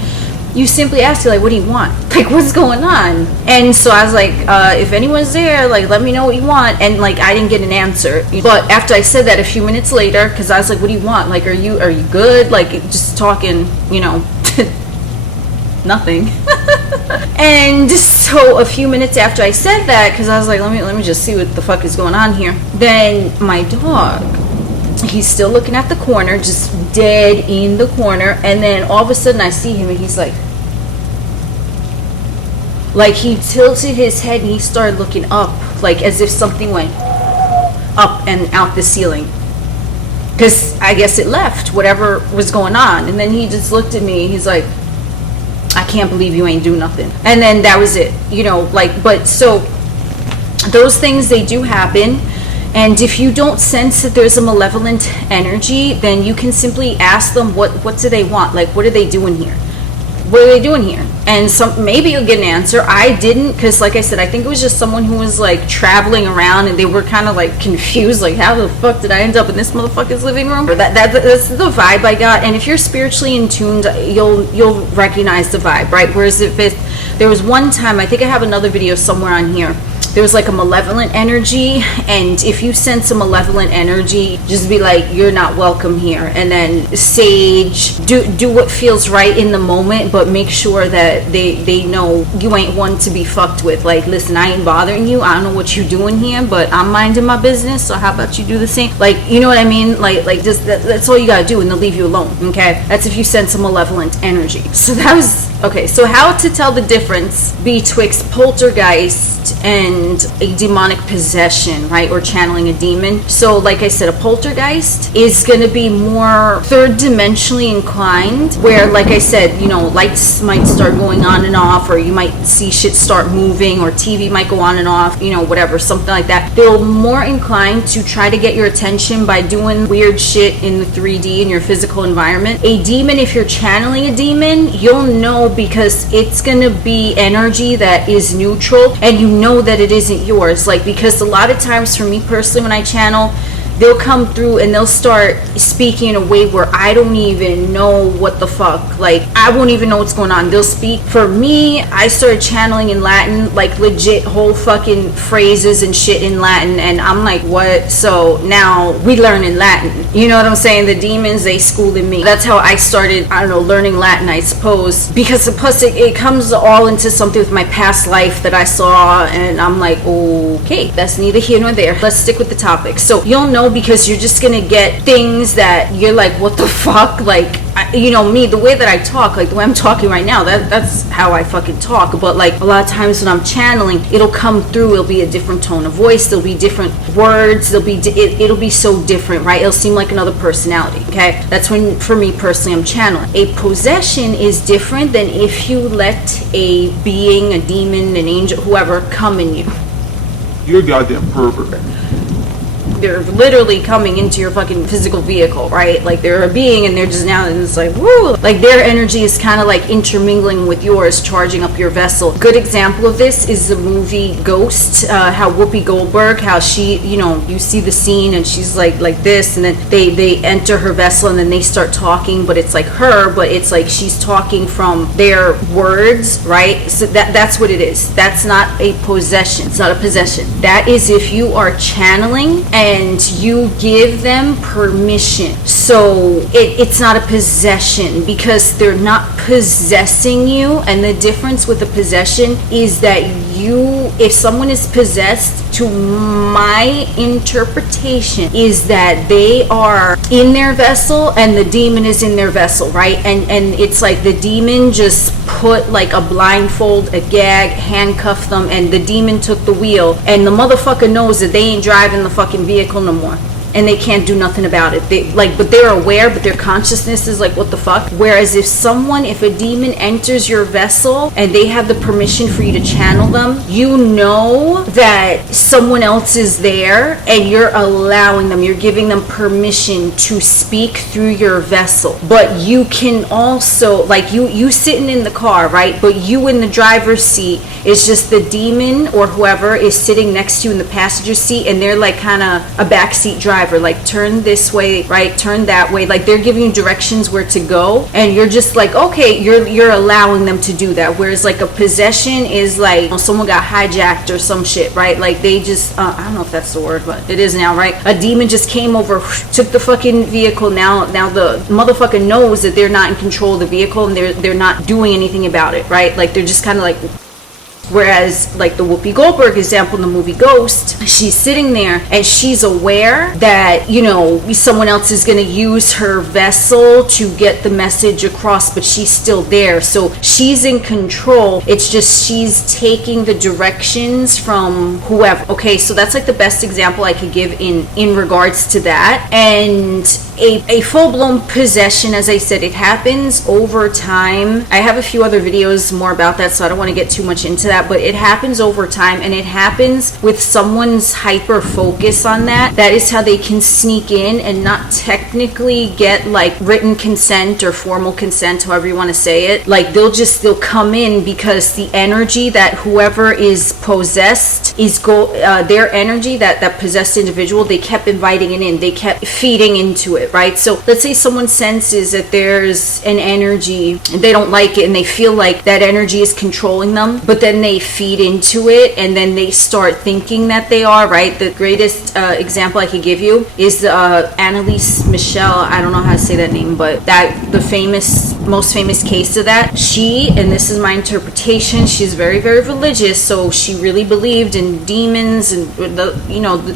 you simply ask, you like, what do you want? Like, what's going on? And so I was like, if anyone's there, like, let me know what you want. And like, I didn't get an answer. But after I said that, a few minutes later, because I was like, what do you want? Like, are you good? Like, just talking, you know, nothing. And so a few minutes after I said that, because I was like, let me just see what the fuck is going on here, then my dog, he's still looking at the corner, just dead in the corner. And then all of a sudden I see him and he's like he tilted his head and he started looking up, like as if something went up and out the ceiling, because I guess it left whatever was going on. And then he just looked at me, he's like, I can't believe you ain't do nothing. And then that was it, you know, like. But so those things, they do happen. And if you don't sense that there's a malevolent energy, then you can simply ask them, what do they want? Like, what are they doing here? What are they doing here? And maybe you'll get an answer. I didn't, because like I said, I think it was just someone who was like traveling around and they were kind of like confused, like, how the fuck did I end up in this motherfucker's living room? That's the vibe I got. And if you're spiritually in tune, you'll recognize the vibe, right? Whereas if there was one time, I think I have another video somewhere on here, there was like a malevolent energy, and if you sense a malevolent energy, just be like, you're not welcome here. And then sage, do what feels right in the moment, but make sure that they know you ain't one to be fucked with. Like, listen, I ain't bothering you, I don't know what you're doing here, but I'm minding my business, so how about you do the same? Like, you know what I mean? Like just that's all you gotta do, and they'll leave you alone. Okay, that's if you sense a malevolent energy. So that was okay. So how to tell the difference betwixt poltergeist and a demonic possession, right? Or channeling a demon. So like I said, a poltergeist is going to be more third dimensionally inclined, where, like I said, you know, lights might start going on and off, or you might see shit start moving, or TV might go on and off, you know, whatever, something like that. They're more inclined to try to get your attention by doing weird shit in the 3D in your physical environment. A demon, if you're channeling a demon, you'll know, because it's going to be energy that is neutral, and you know that it isn't yours. Like, because a lot of times for me personally, when I channel, they'll come through and they'll start speaking in a way where I don't even know what the fuck, like I won't even know what's going on. They'll speak. For me, I started channeling in Latin, like legit whole fucking phrases and shit in Latin, and I'm like, what? So now we learn in Latin, you know what I'm saying? The demons, they schooled in me. That's how I started, I don't know, learning Latin, I suppose, because plus it comes all into something with my past life that I saw, and I'm like, okay, that's neither here nor there. Let's stick with the topic. So you'll know, because you're just gonna get things that you're like, what the fuck? Like, you know, me, the way that I talk, like the way I'm talking right now, that's how I fucking talk. But like a lot of times when I'm channeling, it'll come through, it'll be a different tone of voice, there'll be different words, it'll be so different, right? It'll seem like another personality, okay? That's when, for me personally, I'm channeling. A possession is different than if you let a being, a demon, an angel, whoever, come in you. You're a goddamn pervert. They're literally coming into your fucking physical vehicle, right? Like they're a being and they're just now, and it's like, woo! Like their energy is kind of like intermingling with yours, charging up your vessel. Good example of this is the movie Ghost, how Whoopi Goldberg, how she, you know, you see the scene and she's like this, and then they enter her vessel and then they start talking, but it's like her, but it's like she's talking from their words, right? So that's what it is. That's not a possession. It's not a possession. That is if you are channeling and you give them permission. So it's not a possession because they're not possessing you. And the difference with a possession is that if someone is possessed, to my interpretation, is that they are in their vessel and the demon is in their vessel, right? And it's like the demon just put like a blindfold, a gag, handcuff them, and the demon took the wheel, and the motherfucker knows that they ain't driving the fucking vehicle no more. And they can't do nothing about it. But they're aware, but their consciousness is like, what the fuck? Whereas if a demon enters your vessel and they have the permission for you to channel them, you know that someone else is there and you're allowing them, you're giving them permission to speak through your vessel. But you can also, like you sitting in the car, right? But you in the driver's seat, it's just the demon or whoever is sitting next to you in the passenger seat, and they're like kind of a backseat driver. Like turn this way, right? Turn that way. Like they're giving you directions where to go, and you're just like, okay, you're allowing them to do that. Whereas like a possession is like, you know, someone got hijacked or some shit, right? Like they just, I don't know if that's the word, but it is now, right? A demon just came over, took the fucking vehicle. Now the motherfucker knows that they're not in control of the vehicle and they're not doing anything about it, right? Like they're just kind of like. Whereas like the Whoopi Goldberg example in the movie Ghost, she's sitting there and she's aware that, you know, someone else is going to use her vessel to get the message across, but she's still there. So she's in control. It's just she's taking the directions from whoever. Okay, so that's like the best example I could give in regards to that. And a full-blown possession, as I said, it happens over time. I have a few other videos more about that, so I don't want to get too much into that. But it happens over time, and it happens with someone's hyper focus on that. That is how they can sneak in and not technically get like written consent or formal consent, however you want to say it. Like they'll come in because the energy that whoever is possessed is their energy, that possessed individual, they kept inviting it in, they kept feeding into it, right? So let's say someone senses that there's an energy and they don't like it and they feel like that energy is controlling them, but then they feed into it and then they start thinking that they are, right? The greatest example I could give you is Annalise Michelle, I don't know how to say that name, but most famous case of that. She, and this is my interpretation, she's very, very religious, so she really believed in demons and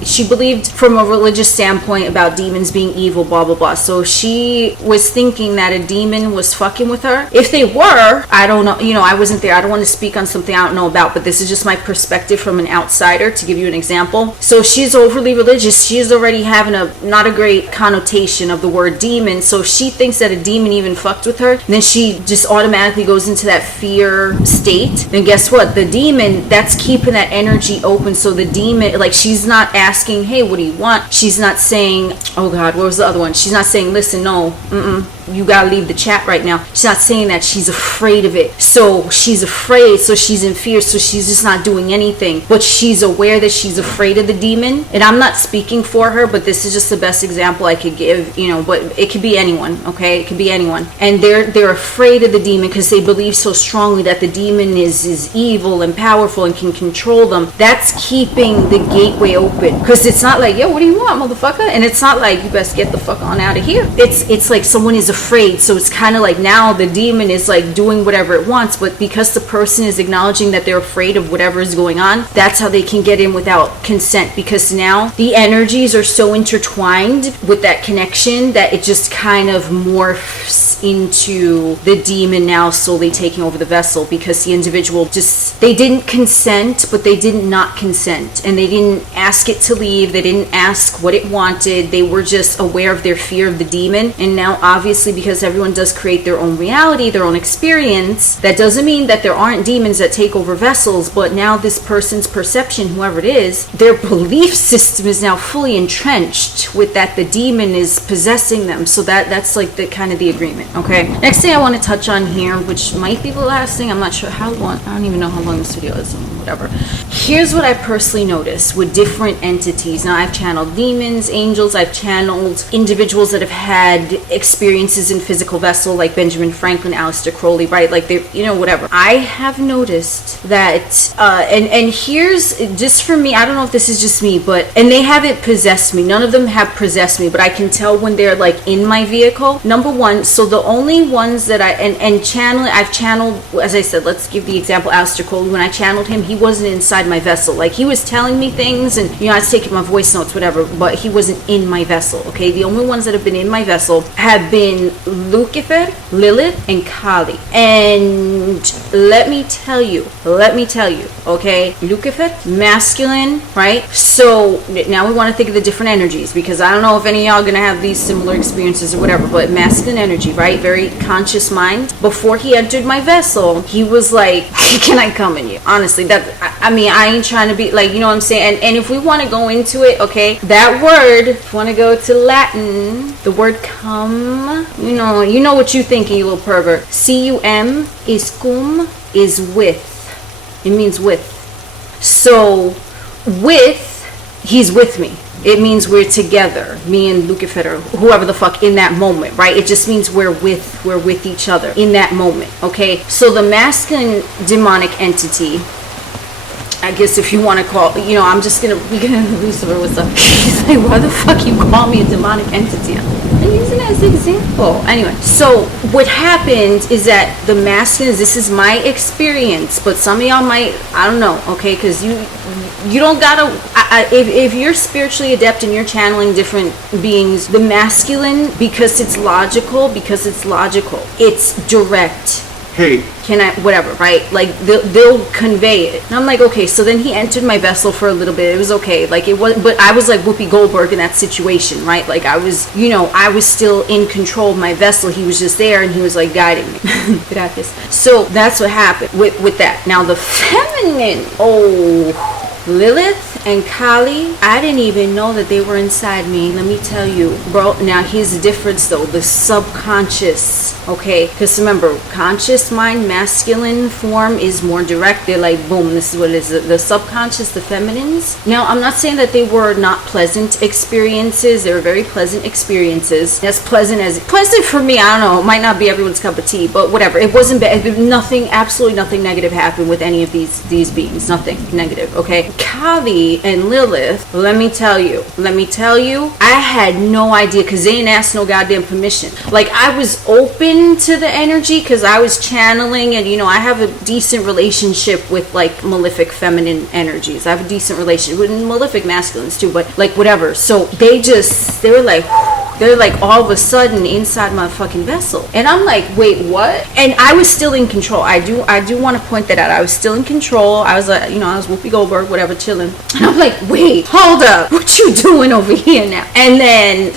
she believed from a religious standpoint about demons being evil, blah blah blah. So she was thinking that a demon was fucking with her. If they were, I don't know, I wasn't there, I don't want to speak on something I don't know about, but this is just my perspective from an outsider to give you an example. So she's overly religious, she's already having not a great connotation of the word demon, so she thinks that a demon even fucked with her, and then she just automatically goes into that fear state. And guess what? The demon, that's keeping that energy open. So the demon, like, she's not asking, hey, what do you want? She's not saying, oh god, what was the other one? She's not saying, listen, no, you gotta leave the chat right now. She's not saying that. She's afraid of it. So she's afraid, so she's in fear, so she's just not doing anything. But she's aware that she's afraid of the demon. And I'm not speaking for her, but this is just the best example I could give, but it could be anyone, okay? It could be anyone. And they're afraid of the demon because they believe so strongly that the demon is evil and powerful and can control them. That's keeping the gateway open. Because it's not like, yo, what do you want, motherfucker? And it's not like, you best get the fuck on out of here. It's like someone is afraid afraid. So it's kind of like now the demon is like doing whatever it wants, but because the person is acknowledging that they're afraid of whatever is going on, that's how they can get in without consent, because now the energies are so intertwined with that connection that it just kind of morphs into the demon now slowly taking over the vessel, because the individual just, they didn't consent, but they didn't not consent, and they didn't ask it to leave, they didn't ask what it wanted, they were just aware of their fear of the demon. And now obviously, because everyone does create their own reality, their own experience, that doesn't mean that there aren't demons that take over vessels, but now this person's perception, whoever it is, their belief system is now fully entrenched with that the demon is possessing them. So that's like the kind of the agreement. Okay, next thing I want to touch on here, which might be the last thing, I'm not sure how long, I don't even know how long this video is, whatever. Here's what I personally noticed with different entities. Now I've channeled demons, angels, I've channeled individuals that have had experiences in physical vessel, like Benjamin Franklin, Aleister Crowley, right? Like they, you know, whatever. I have noticed that, and here's just for me, I don't know if this is just me, but, and they haven't possessed me. None of them have possessed me, but I can tell when they're like in my vehicle. Number one, so the only ones that and channeling, I've channeled, as I said, let's give the example, Aleister Crowley. When I channeled him, he wasn't inside my vessel. Like he was telling me things, and you know, I was taking my voice notes, whatever, but he wasn't in my vessel. Okay, the only ones that have been in my vessel have been Lucifer, Lilith, and Kali. And let me tell you, okay, Lucifer, masculine, right? So now we want to think of the different energies, because I don't know if any of y'all gonna have these similar experiences or whatever, but masculine energy, right? Very conscious mind. Before he entered my vessel, he was like, can I come in you? Honestly, that, I mean, I ain't trying to be like, you know what I'm saying? And if we want to go into it, okay, that word, if you want to go to Latin, the word come, you know what you thinking, you little pervert. C-U-M is cum, is with. It means with. So, with, he's with me. It means we're together, me and Lucifer, whoever the fuck, in that moment, right? It just means we're with each other in that moment, okay? So the masculine demonic entity, I guess if you want to call, you know, I'm just gonna, Lucifer, what's up? He's like, why the fuck you call me a demonic entity? I'm using it as an example. Anyway, so what happened is that the masculine, this is my experience, but some of y'all might, I don't know, okay? Because you don't gotta, if you're spiritually adept and you're channeling different beings, the masculine, because it's logical, it's direct. Hey, can I, whatever, right? Like they'll convey it. And I'm like, okay, so then he entered my vessel for a little bit. It was okay. Like it was, but I was like Whoopi Goldberg in that situation, right? Like I was, you know, I was still in control of my vessel. He was just there and he was like guiding me. Gracias. So that's what happened with that. Now the feminine, Lilith and Kali, I didn't even know that they were inside me. Let me tell you, bro. Now here's the difference though, the subconscious, okay? Because remember, conscious mind, masculine form is more direct. They're like, boom, this is what it is. The subconscious, the feminines. Now I'm not saying that they were not pleasant experiences. They were very pleasant experiences. As pleasant for me, I don't know, it might not be everyone's cup of tea, but whatever. It wasn't bad. Nothing, absolutely nothing negative happened with any of these beings. Nothing negative, okay? Kali and Lilith, let me tell you, I had no idea, because they didn't ask no goddamn permission. Like I was open to the energy because I was channeling, and you know, I have a decent relationship with like malefic feminine energies. I have a decent relationship with malefic masculines too, but like whatever. So they were like, they're like all of a sudden inside my fucking vessel, and I'm like, wait, what? And I was still in control. I do want to point that out. I was still in control. I was like, you know, I was Whoopi Goldberg, whatever, chilling. And I'm like, wait, hold up, what you doing over here now? And then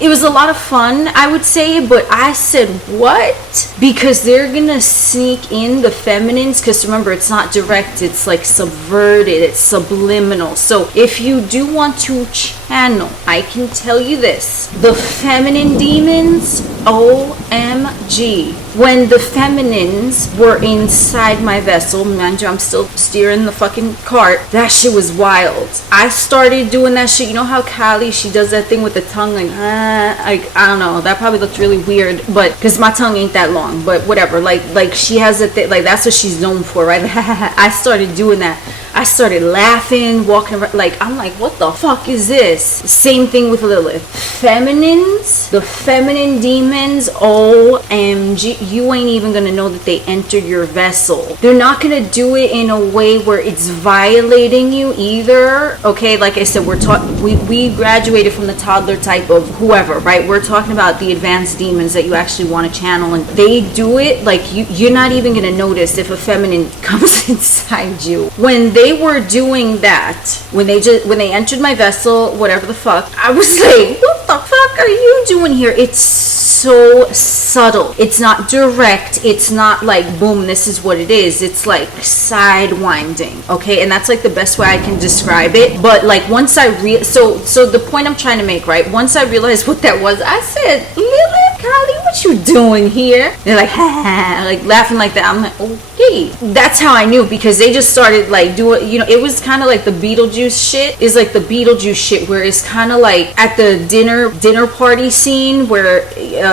it was a lot of fun, I would say, but I said, what? Because they're gonna sneak in the feminines, because remember, it's not direct, it's like subverted, it's subliminal. So if you do want to channel, I can tell you this, the feminine demons, OMG. When the feminines were inside my vessel, mind you, I'm still steering the fucking cart, that shit was wild. I started doing that shit. You know how Kali, she does that thing with the tongue, like, I don't know, that probably looked really weird, but because my tongue ain't that long, but whatever, like she has a thing, like that's what she's known for, right? I started doing that. I started laughing, walking around, like, I'm like, what the fuck is this? Same thing with Lilith. Feminines, the feminine demons, OMG, you ain't even gonna know that they entered your vessel. They're not gonna do it in a way where it's violating you either. Okay, like I said, we graduated from the toddler type of whoever, right? We're talking about the advanced demons that you actually want to channel, and they do it like you're not even gonna notice if a feminine comes inside you. When they were doing that, when they entered my vessel, whatever the fuck, I was like, what the fuck are you doing here? It's so subtle. It's not direct. It's not like, boom, this is what it is. It's like sidewinding, okay? And that's like the best way I can describe it. But like once I so the point I'm trying to make, right? Once I realized what that was, I said, Lilith, Kylie, what you doing here? They're like, ha ha, like laughing like that. I'm like, okay. That's how I knew, because they just started like doing, you know, it was kind of like the Beetlejuice shit. Is like the Beetlejuice shit where it's kind of like at the dinner party scene where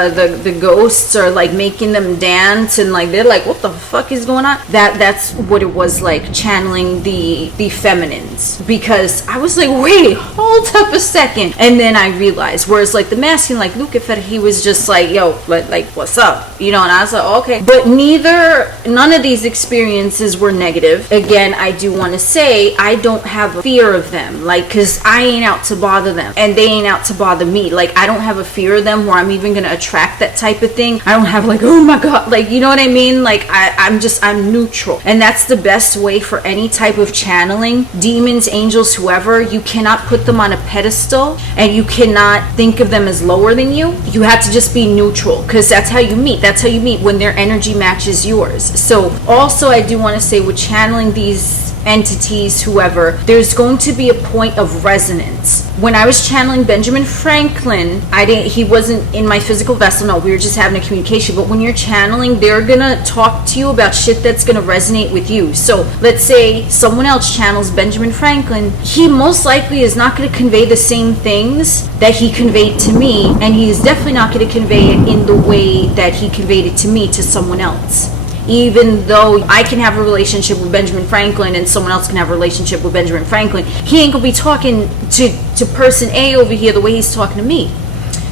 the ghosts are like making them dance, and like they're like, what the fuck is going on? That's what it was like, channeling the feminines. Because I was like, wait, hold up a second, and then I realized, whereas like the masculine, like Lucifer, he was just like, yo, like what's up, you know? And I was like, okay. But none of these experiences were negative. Again, I do want to say I don't have a fear of them, like, because I ain't out to bother them and they ain't out to bother me. Like, I don't have a fear of them where I'm even gonna attract that type of thing. I don't have like, oh my god, like, you know what I mean? Like, I'm neutral, and that's the best way for any type of channeling. Demons, angels, whoever, you cannot put them on a pedestal, and you cannot think of them as lower than you. You have to just be neutral, because that's how you meet. That's how you meet, when their energy matches yours. So also, I do want to say, with channeling these entities, whoever, there's going to be a point of resonance. When I was channeling Benjamin Franklin, he wasn't in my physical vessel, no, we were just having a communication. But when you're channeling, they're gonna talk to you about shit that's gonna resonate with you. So let's say someone else channels Benjamin Franklin, he most likely is not gonna convey the same things that he conveyed to me, and he's definitely not gonna convey it in the way that he conveyed it to me to someone else. Even though I can have a relationship with Benjamin Franklin and someone else can have a relationship with Benjamin Franklin, he ain't gonna be talking to person A over here the way he's talking to me.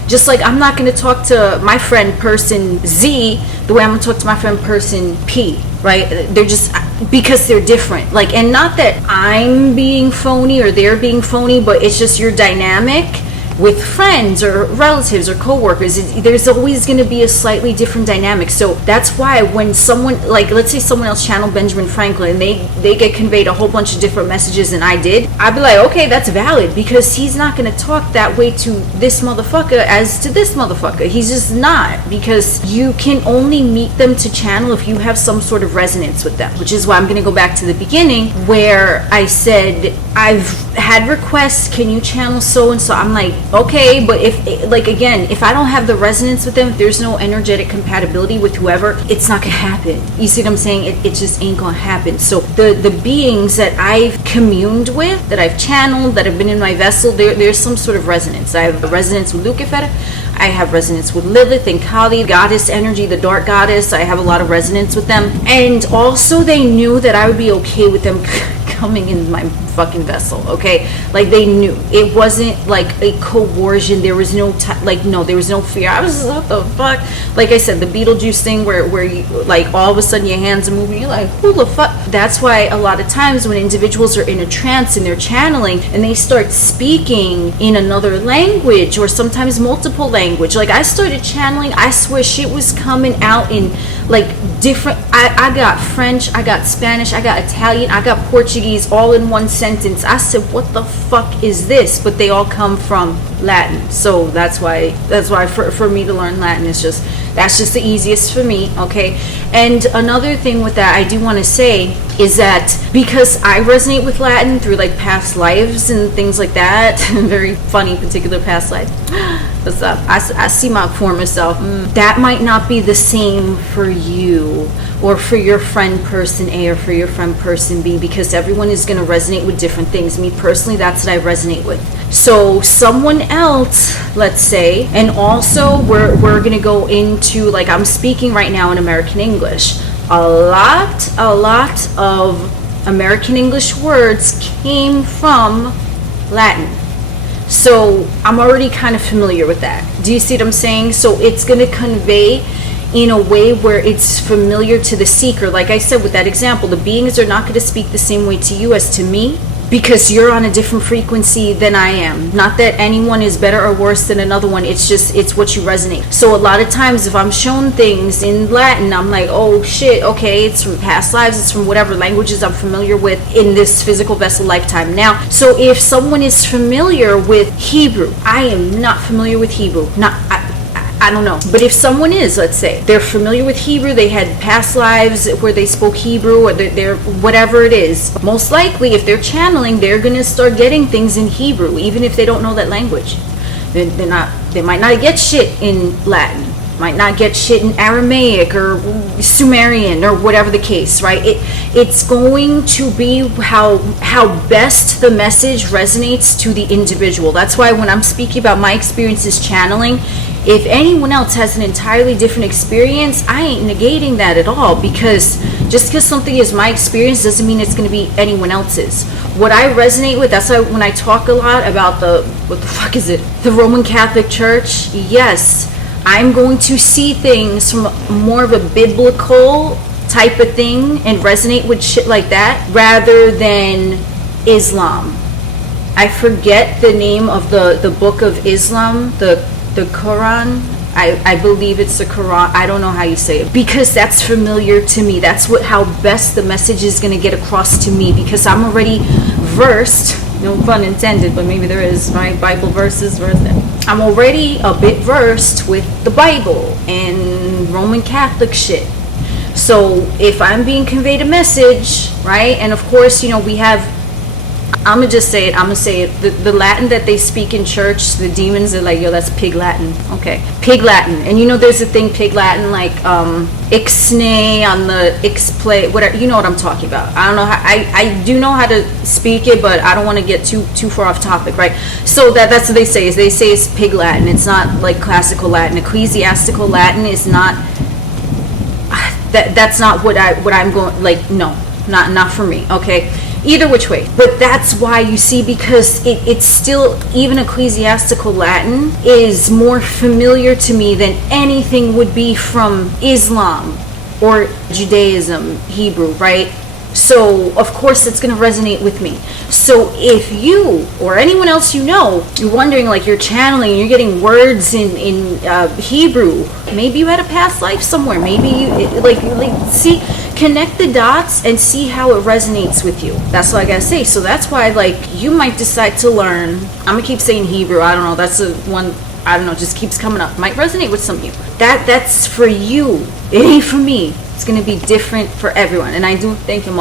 Just like I'm not gonna talk to my friend person Z the way I'm gonna talk to my friend person P, right? They're just, because they're different. Like, and not that I'm being phony or they're being phony, but it's just your dynamic with friends or relatives or co-workers, there's always going to be a slightly different dynamic. So that's why when someone, like, let's say someone else channeled Benjamin Franklin and they get conveyed a whole bunch of different messages than I did, I'd be like, okay, that's valid, because he's not going to talk that way to this motherfucker as to this motherfucker. He's just not, because you can only meet them to channel if you have some sort of resonance with them, which is why I'm going to go back to the beginning where I said I've had requests, can you channel so and so? I'm like, okay, but if, like, again, if I don't have the resonance with them, if there's no energetic compatibility with whoever, it's not gonna happen. You see what I'm saying? It just ain't gonna happen. So the beings that I've communed with, that I've channeled, that have been in my vessel, there's some sort of resonance. I have a resonance with Lucifer, I have resonance with Lilith and Kali, goddess energy, the dark goddess. I have a lot of resonance with them. And also they knew that I would be okay with them coming in my fucking vessel, okay? Like, they knew. It wasn't like a coercion. There was no there was no fear. I was like, what the fuck? Like I said, the Beetlejuice thing where you, like, all of a sudden your hands are moving, you're like, who the fuck? That's why a lot of times when individuals are in a trance and they're channeling and they start speaking in another language, or sometimes multiple language, like I started channeling, I swear shit was coming out in like different, I got French, I got Spanish, I got Italian, I got Portuguese all in one sentence. I said, what the fuck is this? But they all come from Latin. So that's why for me to learn Latin is just, that's just the easiest for me, okay? And another thing with that I do want to say is that because I resonate with Latin through like past lives and things like that, very funny particular past life. What's up? I see my former self. That might not be the same for you or for your friend person A or for your friend person B, because everyone is going to resonate with different things. Me personally, that's what I resonate with. So someone else, let's say, and also we're going to go into, like, I'm speaking right now in American English. A lot of American English words came from Latin. So I'm already kind of familiar with that. Do you see what I'm saying? So it's going to convey in a way where it's familiar to the seeker. Like I said with that example, the beings are not going to speak the same way to you as to me, because you're on a different frequency than I am. Not that anyone is better or worse than another one. It's just, it's what you resonate. So a lot of times if I'm shown things in Latin, I'm like, oh shit, okay, it's from past lives, it's from whatever languages I'm familiar with in this physical vessel lifetime now. So if someone is familiar with Hebrew, I am not familiar with Hebrew. I don't know. But if someone is, let's say, they're familiar with Hebrew, they had past lives where they spoke Hebrew, or they're whatever it is, most likely if they're channeling, they're going to start getting things in Hebrew, even if they don't know that language. They might not get shit in Latin, might not get shit in Aramaic or Sumerian or whatever the case, right? It's going to be how best the message resonates to the individual. That's why when I'm speaking about my experiences channeling, if anyone else has an entirely different experience, I ain't negating that at all, because just because something is my experience doesn't mean it's going to be anyone else's. What I resonate with, that's why when I talk a lot about the Roman Catholic Church, yes, I'm going to see things from more of a biblical type of thing and resonate with shit like that rather than Islam. I forget the name of the book of Islam, the Quran. I believe it's the Quran. I don't know how you say it, because that's familiar to me. That's how best the message is going to get across to me, because I'm already versed, no pun intended, but maybe there is, right? Bible verses, I'm already a bit versed with the Bible and Roman Catholic shit. So if I'm being conveyed a message, right, and of course, we have, I'm going to say it, the Latin that they speak in church, the demons are like, yo, that's pig Latin. Okay, pig Latin. And there's a thing, pig Latin, like ixnay on the ixplay, whatever, you know what I'm talking about. I don't know how, I do know how to speak it, but I don't want to get too far off topic, right? So that's what they say, is they say it's pig Latin. It's not like classical Latin. Ecclesiastical Latin is not, that's not what I'm going, like, no, not for me, okay? Either which way. But that's why, you see, because it's still, even ecclesiastical Latin is more familiar to me than anything would be from Islam or Judaism, Hebrew, right? So of course it's going to resonate with me. So if you or anyone else you're wondering, like, you're channeling, you're getting words in Hebrew, maybe you had a past life somewhere, maybe you see, connect the dots and see how it resonates with you. That's what I gotta say. So that's why, like, you might decide to learn, I'm gonna keep saying Hebrew, I don't know, that's the one, I don't know, just keeps coming up, might resonate with some of you. That's for you, it ain't for me. It's going to be different for everyone. And I do thank him,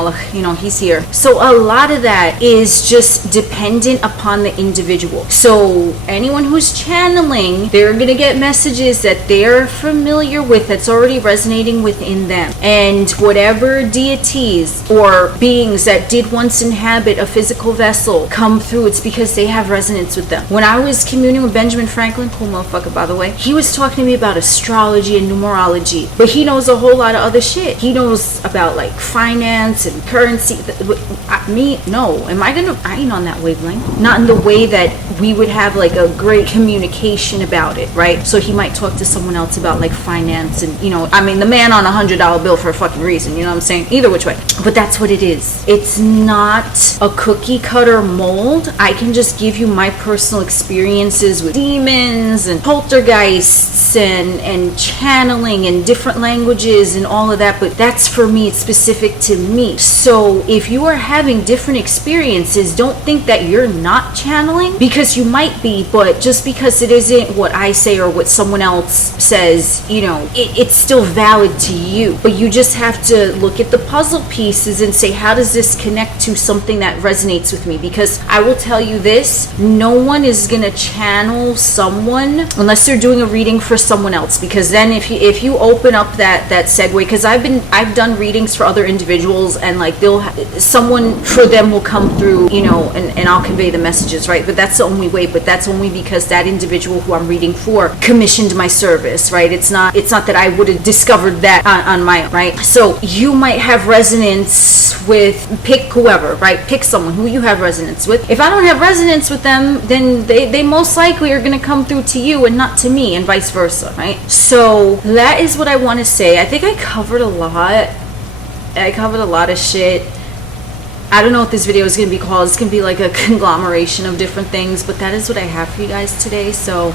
he's here. So a lot of that is just dependent upon the individual. So anyone who's channeling, they're going to get messages that they're familiar with, that's already resonating within them. And whatever deities or beings that did once inhabit a physical vessel come through, it's because they have resonance with them. When I was communing with Benjamin Franklin, cool motherfucker by the way, he was talking to me about astrology and numerology, but he knows a whole lot of other shit. He knows about, like, finance and currency. No. I ain't on that wavelength. Not in the way that we would have, like, a great communication about it, right? So he might talk to someone else about, like, finance and, the man on $100 bill for a fucking reason, you know what I'm saying? Either which way. But that's what it is. It's not a cookie cutter mold. I can just give you my personal experiences with demons and poltergeists and channeling and different languages and all of that, but that's for me, it's specific to me. So if you are having different experiences, don't think that you're not channeling, because you might be, but just because it isn't what I say or what someone else says, it's still valid to you. But you just have to look at the puzzle pieces and say, how does this connect to something that resonates with me? Because I will tell you this, no one is gonna channel someone unless they're doing a reading for someone else, because then if you open up that segue, because I've done readings for other individuals, and like someone for them will come through, you know, and I'll convey the messages, right? But that's the only way. But that's only because that individual who I'm reading for commissioned my service, right? It's not that I would have discovered that on my own, right? So you might have resonance with, pick whoever, right? Pick someone who you have resonance with. If I don't have resonance with them, then they most likely are going to come through to you and not to me, and vice versa, right? So that is what I want to say. I think I covered a lot. I covered a lot of shit. I don't know what this video is going to be called. It's going to be like a conglomeration of different things, but that is what I have for you guys today. So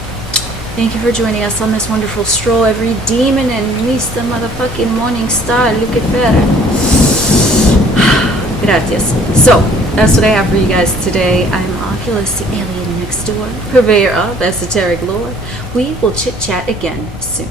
thank you for joining us on this wonderful stroll. Every demon and Mr. motherfucking morning star. Look at that. Gracias. So that's what I have for you guys today. I'm Oculus, the alien next door, purveyor of esoteric lore. We will chit chat again soon.